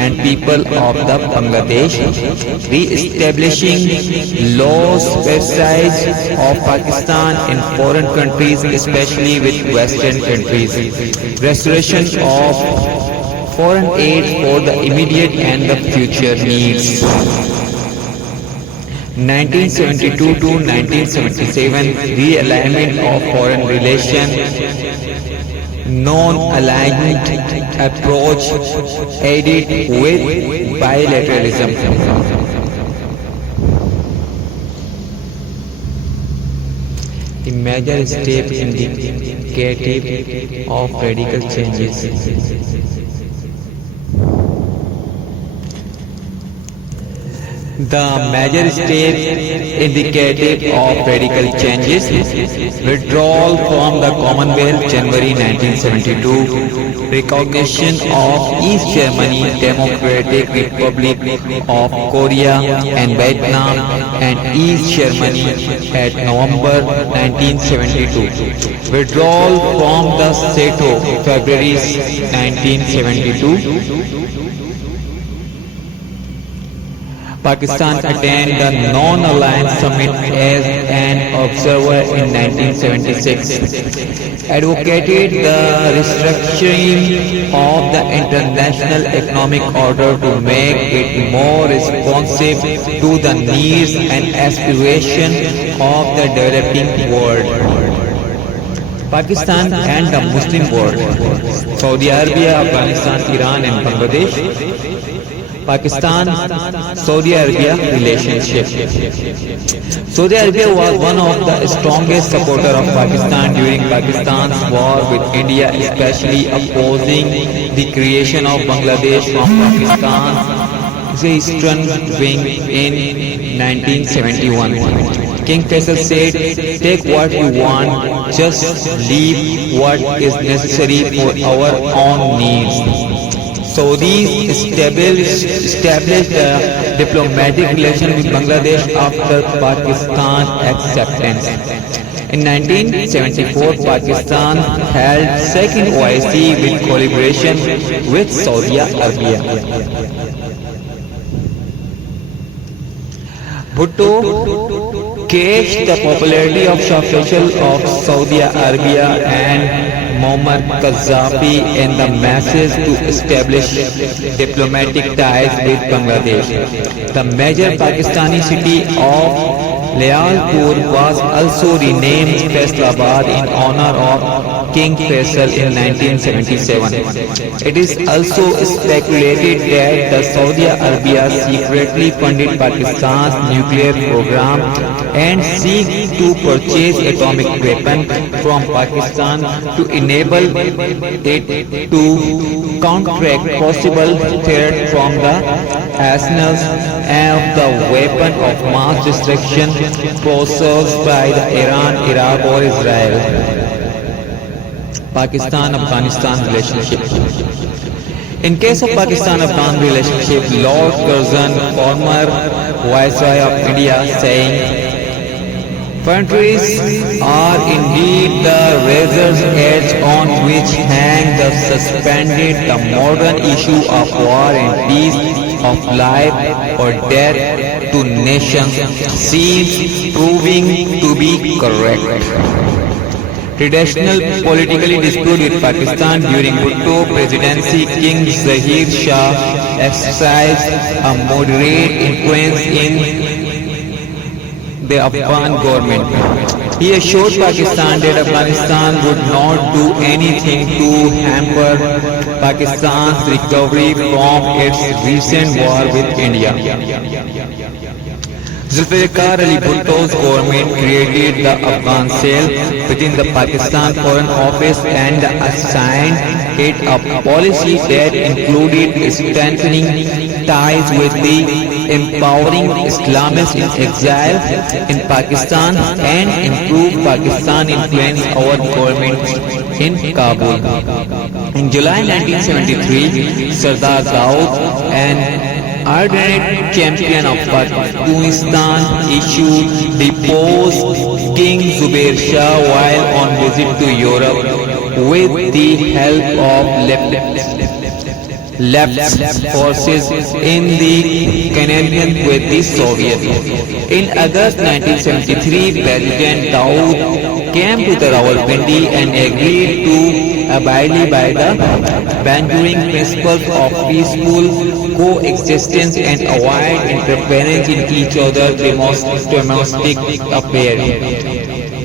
and people of the Bangladesh, re-establishing laws, websites of Pakistan in foreign countries, especially with Western countries, restoration of foreign aid for the immediate and the future needs. 1972 to 1977, realignment of foreign relations, non-aligned approach aided with bilateralism. The major step indicative of radical changes. The major step indicative of radical changes: withdrawal from the Commonwealth January 1972, recognition of East Germany Democratic Republic of Korea and Vietnam and East Germany at November 1972, withdrawal from the SATO February 1972. Pakistan attended the Non-Aligned Summit as an observer in 1976, advocated the restructuring of the international economic order to make it more responsive to the needs and aspirations of the developing world. Pakistan and the Muslim world, Saudi Arabia, Afghanistan, Iran and Bangladesh. Pakistan-Saudi Arabia relationship. Saudi Arabia was one of the strongest supporters of Pakistan during Pakistan's war with India, especially opposing the creation of Bangladesh from Pakistan's eastern wing in 1971. King Faisal said, "Take what you want, just leave what is necessary for our own needs." Saudis established a diplomatic relation with Bangladesh after Pakistan's acceptance. In 1974, Pakistan held second OIC with collaboration with Saudi Arabia. Bhutto gauged the popularity of Shah Faisal of Saudi Arabia and Muammar Gaddafi and the masses to establish diplomatic ties with Bangladesh. The major Pakistani city of Layalpur was also renamed Faisalabad in honor of King Faisal in 1977. It is also speculated that the Saudi Arabia secretly funded Pakistan's nuclear program and seek to purchase atomic weapons from Pakistan to enable it to counteract possible threat from the arsenals of the weapon of mass destruction possessed by the Iran, Iraq or Israel. Pakistan-Afghanistan relationship. In case of Pakistan-Afghan relationship, Lord Curzon, former Viceroy of India, saying, "Countries are indeed the razor's edge on which hang the suspended. The modern issue of war and peace, of life or death to nations seems proving to be correct." Traditional politically dispute with Pakistan during Bhutto presidency, King Zahir Shah exercised a moderate influence in the Afghan government. He assured Pakistan that Afghanistan would not do anything to hamper Pakistan's recovery from its recent war with India. Zulfikar Ali Bhutto's government created the Afghan cell within the Pakistan Foreign Office and assigned it a policy that included strengthening ties with the empowering Islamists in exile in Pakistan and improve Pakistan influence our government in Kabul. In July 1973, Sardar Daud, an ardent champion of Pakistan, issued deposed King Zubair Shah while on visit to Europe. with the help of left forces in the Canadian with the Soviet. In August 1973, President Daoud came to the Rawalpindi and agreed to abide by the Banjuring principles of peaceful coexistence and avoid interference in each other's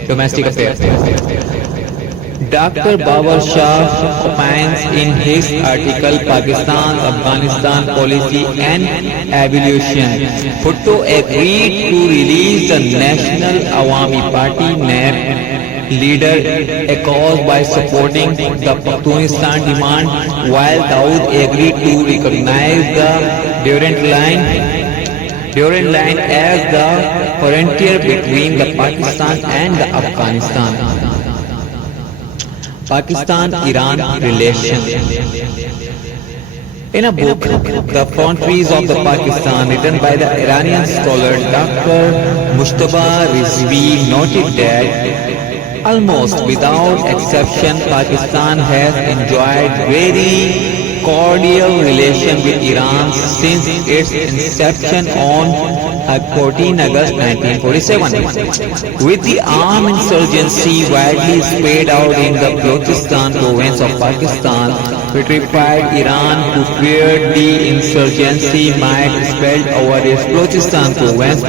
domestic affairs. Dr. Babar Shah opines in his article Pakistan's Afghanistan Policy and Evolution. Bhutto agreed to release the National Awami Party NAP leader Aqaz by supporting the Pakhtunistan demand, while Daoud agreed to recognize the Durand Line as the frontier between the Pakistan and the Afghanistan. Pakistan-Iran relations. In a book, The Frontiers of the Pakistan, written by the Iranian scholar Dr. Mujtaba Rizvi, noted that almost without exception, Pakistan has enjoyed very cordial relations with Iran since its inception on 14 August 1947. With the armed insurgency widely spread out in the Balochistan province of Pakistan, petrified Iran, who feared the insurgency might spread over its Balochistan province,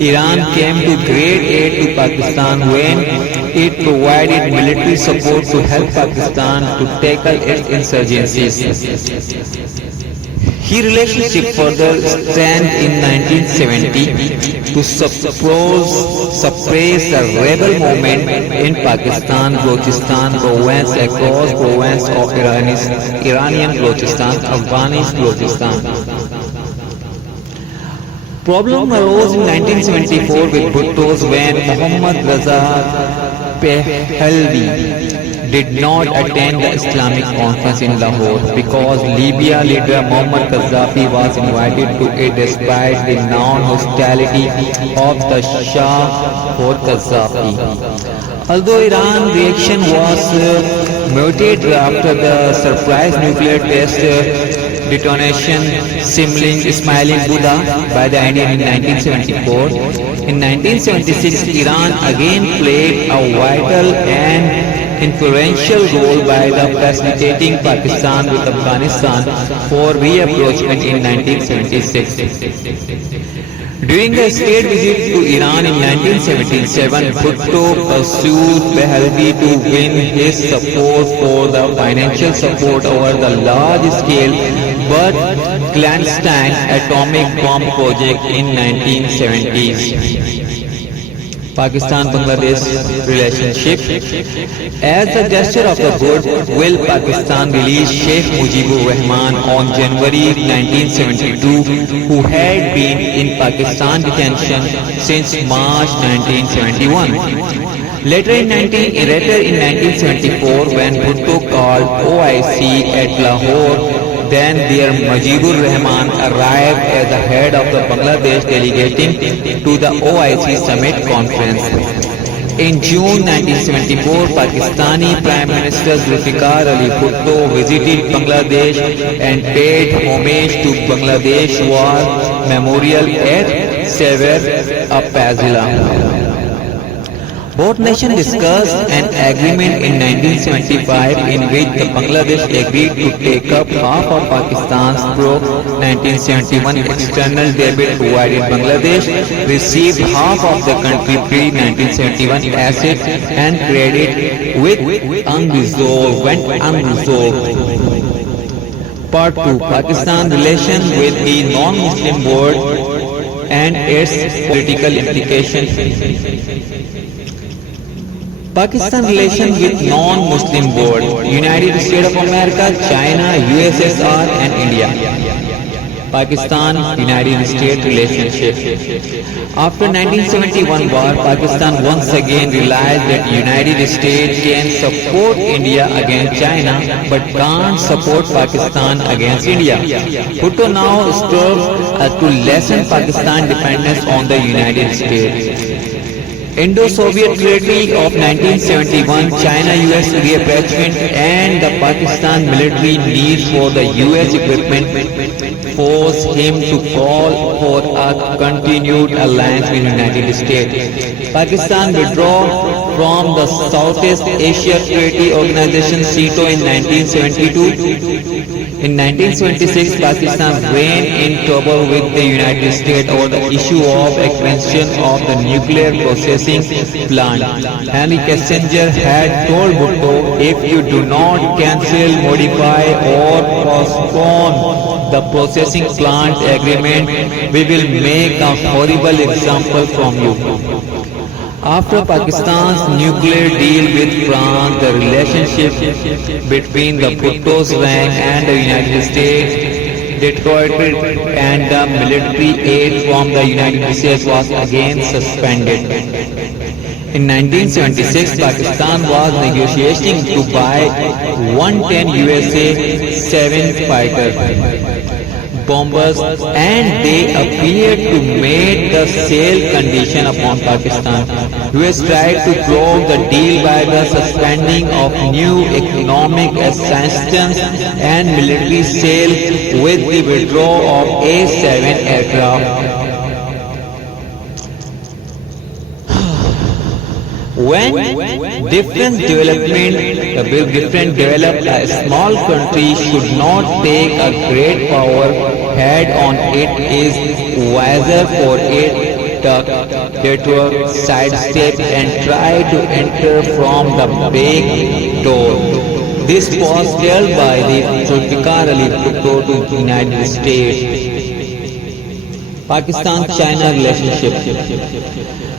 Iran came to great aid to Pakistan when it provided military support to help Pakistan to tackle its insurgencies. His relationship further strengthened in 1970 to suppress the rebel movement in Pakistan, Balochistan province, across province of Iranian Balochistan, Afghanistan Balochistan. Problem arose in 1974 with Bhutto's when Muhammad Raza Pahlavi did not attend the Islamic conference in Lahore because Libya leader Muammar Gaddafi was invited to it despite the non-hostility of the Shah for Gaddafi. Although Iran's reaction was muted after the surprise nuclear test detonation smiling Buddha by the Indian in 1974, in 1976 Iran again played a vital and influential role by facilitating Pakistan with Afghanistan for reapproachment in 1976. During a state visit to Iran in 1977, Bhutto pursued Pahlavi to win his support for the financial support over the large-scale but clandestine atomic bomb project in 1970s. Pakistan-Bangladesh relationship. As a gesture of the goodwill, Pakistan released Sheikh Mujibur Rahman on January 1972, who had been in Pakistan detention since March 1971. Later in 1974, when Bhutto called OIC at Lahore, then there Mujibur Rahman arrived as the head of the Bangladesh delegating to the OIC Summit Conference. In June 1974, Pakistani Prime Minister Zulfikar Ali Bhutto visited Bangladesh and paid homage to Bangladesh War Memorial at Sever Apazila. Both nations discussed an agreement in 1975 in which the Bangladesh agreed to take up half of Pakistan's pro-1971 external debit, provided Bangladesh received half of the country's pre-1971 assets and credit with unresolved. Part 2. Pakistan relations with the non-Muslim world and its political implications. Pakistan relations with non-Muslim world, United States of America, China, USSR and India. Pakistan-United States relationship. After 1971 war, Pakistan once again realized that United States can support India against China but can't support Pakistan against India. Bhutto now strove to lessen Pakistan's dependence on the United States. Indo-Soviet Treaty of 1971, China-US reattachment and the Pakistan military need for the US equipment forced him to call for a continued alliance with the United States. Pakistan withdrew from the Southeast Asia Treaty Organization (SEATO) in 1972. In 1976, Pakistan ran in trouble with the United States over the issue of expansion of the nuclear processing plant. Henry Kissinger had told Bhutto, if you do not cancel, modify or postpone the processing plant agreement, we will make a horrible example from you. After Pakistan's nuclear deal with France, the relationship between the Bhutto's rank and the United States deteriorated and the military aid from the United States was again suspended. In 1976, Pakistan was negotiating to buy 110 USA 7 fighter bombers and they appeared to make the sale condition upon Pakistan. US tried to block the deal by the suspending of new economic assistance and military sale with the withdrawal of A-7 aircraft. When different developed, a small country should not take a great power head on. It is wiser for it to sidestep and try to enter from the back door. This was told by the Zulfikar Ali Bhutto to the United States. Pakistan-China relationship.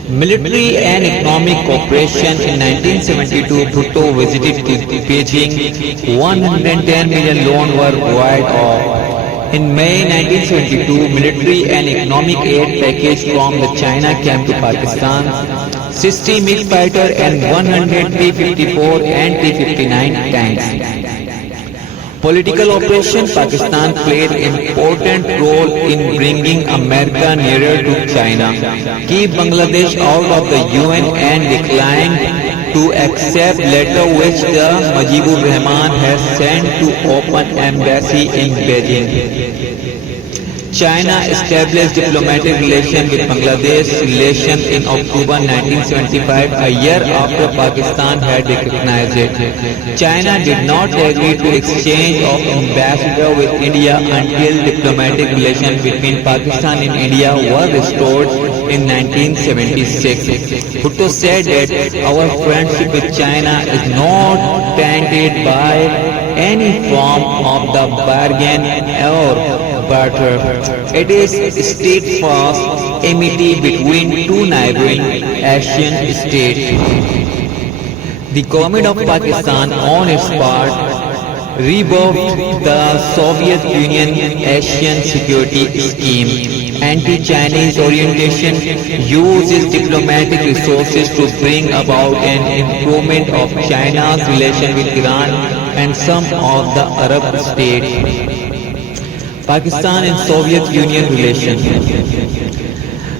Military and economic cooperation. In 1972, Bhutto visited Beijing. 110 million loans were provided off. In May 1972, military and economic aid package from the China came to Pakistan. 60 MiG fighter and 100 T-54 and T-59 tanks. Political operation. Pakistan played an important role in bringing America nearer to China, keep Bangladesh out of the UN and declined to accept letter which the Mujibur Rahman has sent to open embassy in Beijing. China established diplomatic relations with Bangladesh in October 1975, a year after Pakistan had recognized it. China did not agree to exchange of ambassador with India until diplomatic relations between Pakistan and India were restored in 1976. Bhutto said that our friendship with China is not tainted by any form of the bargain or barter. It is steadfast amity between two neighboring Asian states. The government of Pakistan, on its part, rebuffed the Soviet Union Asian Security Scheme. Anti-Chinese orientation uses diplomatic resources to bring about an improvement of China's relation with Iran and some of the Arab states. Pakistan and Soviet Union relations.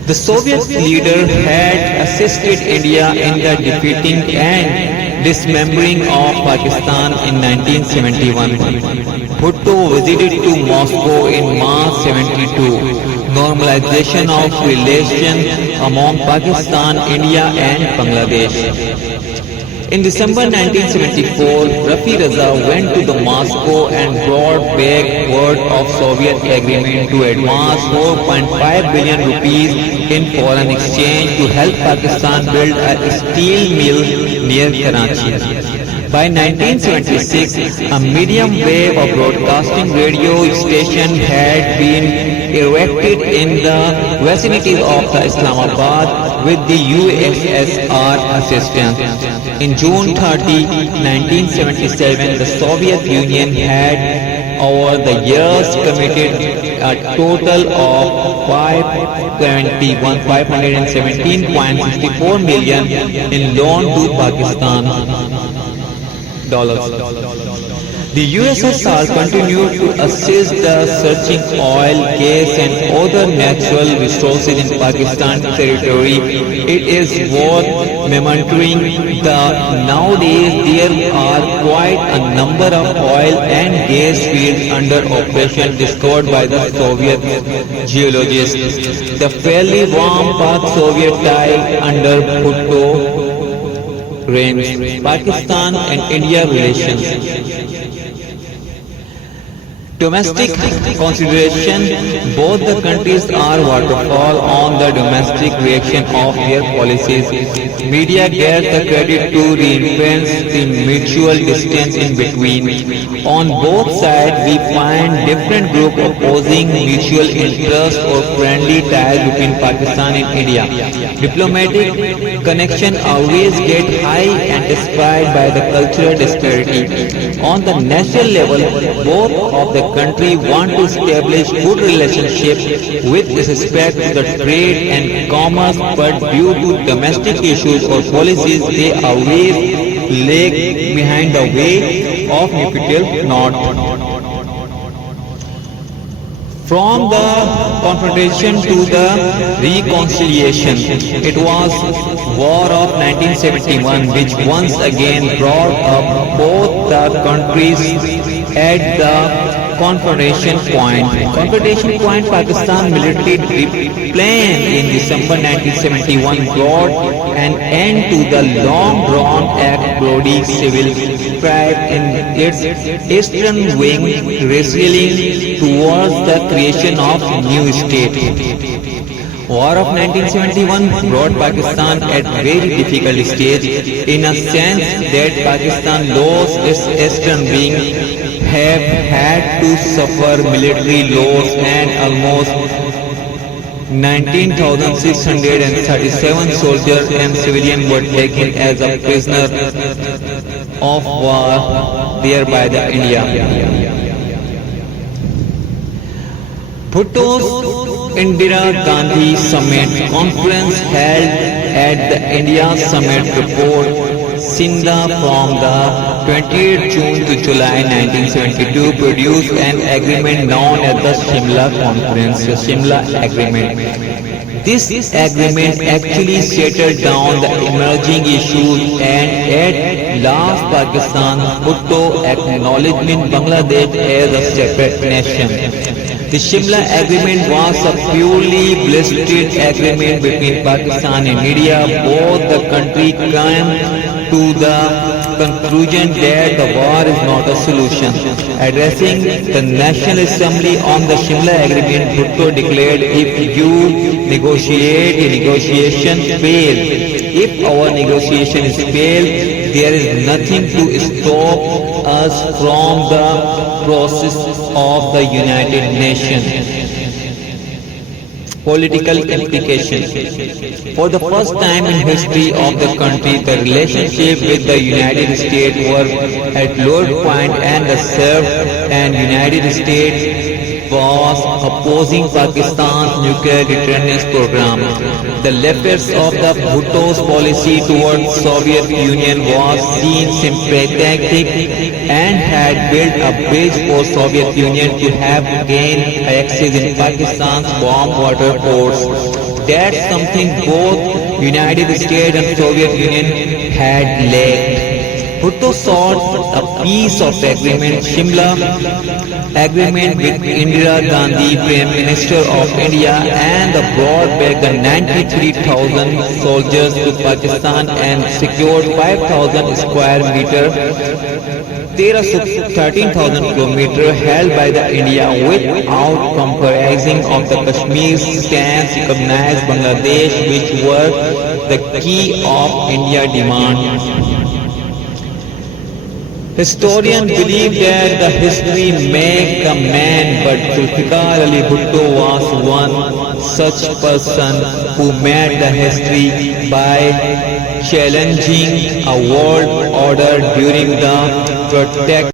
The Soviet leader had assisted India in the defeating and dismembering of Pakistan in 1971. Bhutto visited to Moscow in March 72. Normalization of relations among Pakistan, India and Bangladesh. In December 1974, Rafi Raza went to the Moscow and brought back word of Soviet agreement to advance 4.5 billion rupees in foreign exchange to help Pakistan build a steel mill near Karachi. By 1976, a medium wave of broadcasting radio station had been erected in the vicinity of the Islamabad with the USSR assistance. In June 30, 1977, the Soviet Union had over the years committed a total of 517.64 million in loan to Pakistan dollars. The USSR continued to assist the searching oil, gas and other natural resources in Pakistan territory. It is worth remembering that nowadays there are quite a number of oil and gas fields under operation discovered by the Soviet geologists. The fairly warm Pak-Soviet tie under Bhutto reigns. Pakistan and India relations. Domestic consideration. Both the countries are waterfall on the domestic reaction of their policies. Media gets the credit to reinforce the mutual distance in between. On both sides, we find different groups opposing mutual interest or friendly ties between Pakistan and India. Diplomatic connection always get high and despite by the cultural disparity. On the national level, both of the country want to establish good relationship with respect to the trade and commerce, but due to domestic issues or policies, they always lag behind the way of mutual north. From the confrontation to the reconciliation, it was War of 1971 which once again brought up both the countries at the confrontation point. Confrontation point, Pakistan military plan in December 1971 brought an end to the long drawn act bloody civil strife in its eastern wing, wrestling towards the creation of new state. War of 1971 brought Pakistan at very difficult stage in a sense that Pakistan lost its eastern wing, have had to suffer military loss and almost 19,637 soldiers and civilians were taken as a prisoner of war there by the India. Bhutto's Indira Gandhi Summit Conference held at the India Summit report Sinda from the 28th June to July 1972 produced an agreement known as the Shimla Conference, the Shimla Agreement. This agreement actually settled down the emerging issues and at last Pakistan Bhutto acknowledged Bangladesh as a separate nation. The Shimla Agreement was a purely bilateral agreement between Pakistan and India. Both the countries came to the conclusion that the war is not a solution. Addressing the National Assembly on the Shimla Agreement, Bhutto declared, if you negotiate, the negotiation fails. If our negotiation is failed, there is nothing to stop us from the process of the United Nations. Political implications. For the first time in history of the country, the relationship with the United States were at low point and the Serb and United States was opposing Pakistan's nuclear deterrence program. The lapse of the Bhutto's policy towards Soviet Union was seen sympathetic and had built a bridge for Soviet Union to have gained access in Pakistan's warm water ports. That's something both United States and Soviet Union had lacked. Bhutto sought a peace of agreement, Shimla Agreement with Indira Gandhi, Prime Minister of India, and brought back the 93,000 soldiers to Pakistan and secured 5,000 square meter, 13,000 kilometers held by the India without compromising of the Kashmir stance, recognized Bangladesh, which were the key of India demand. Historians believe that the history makes a man, but Zulfikar Ali Bhutto was one such person who made the history by challenging a world order during the protect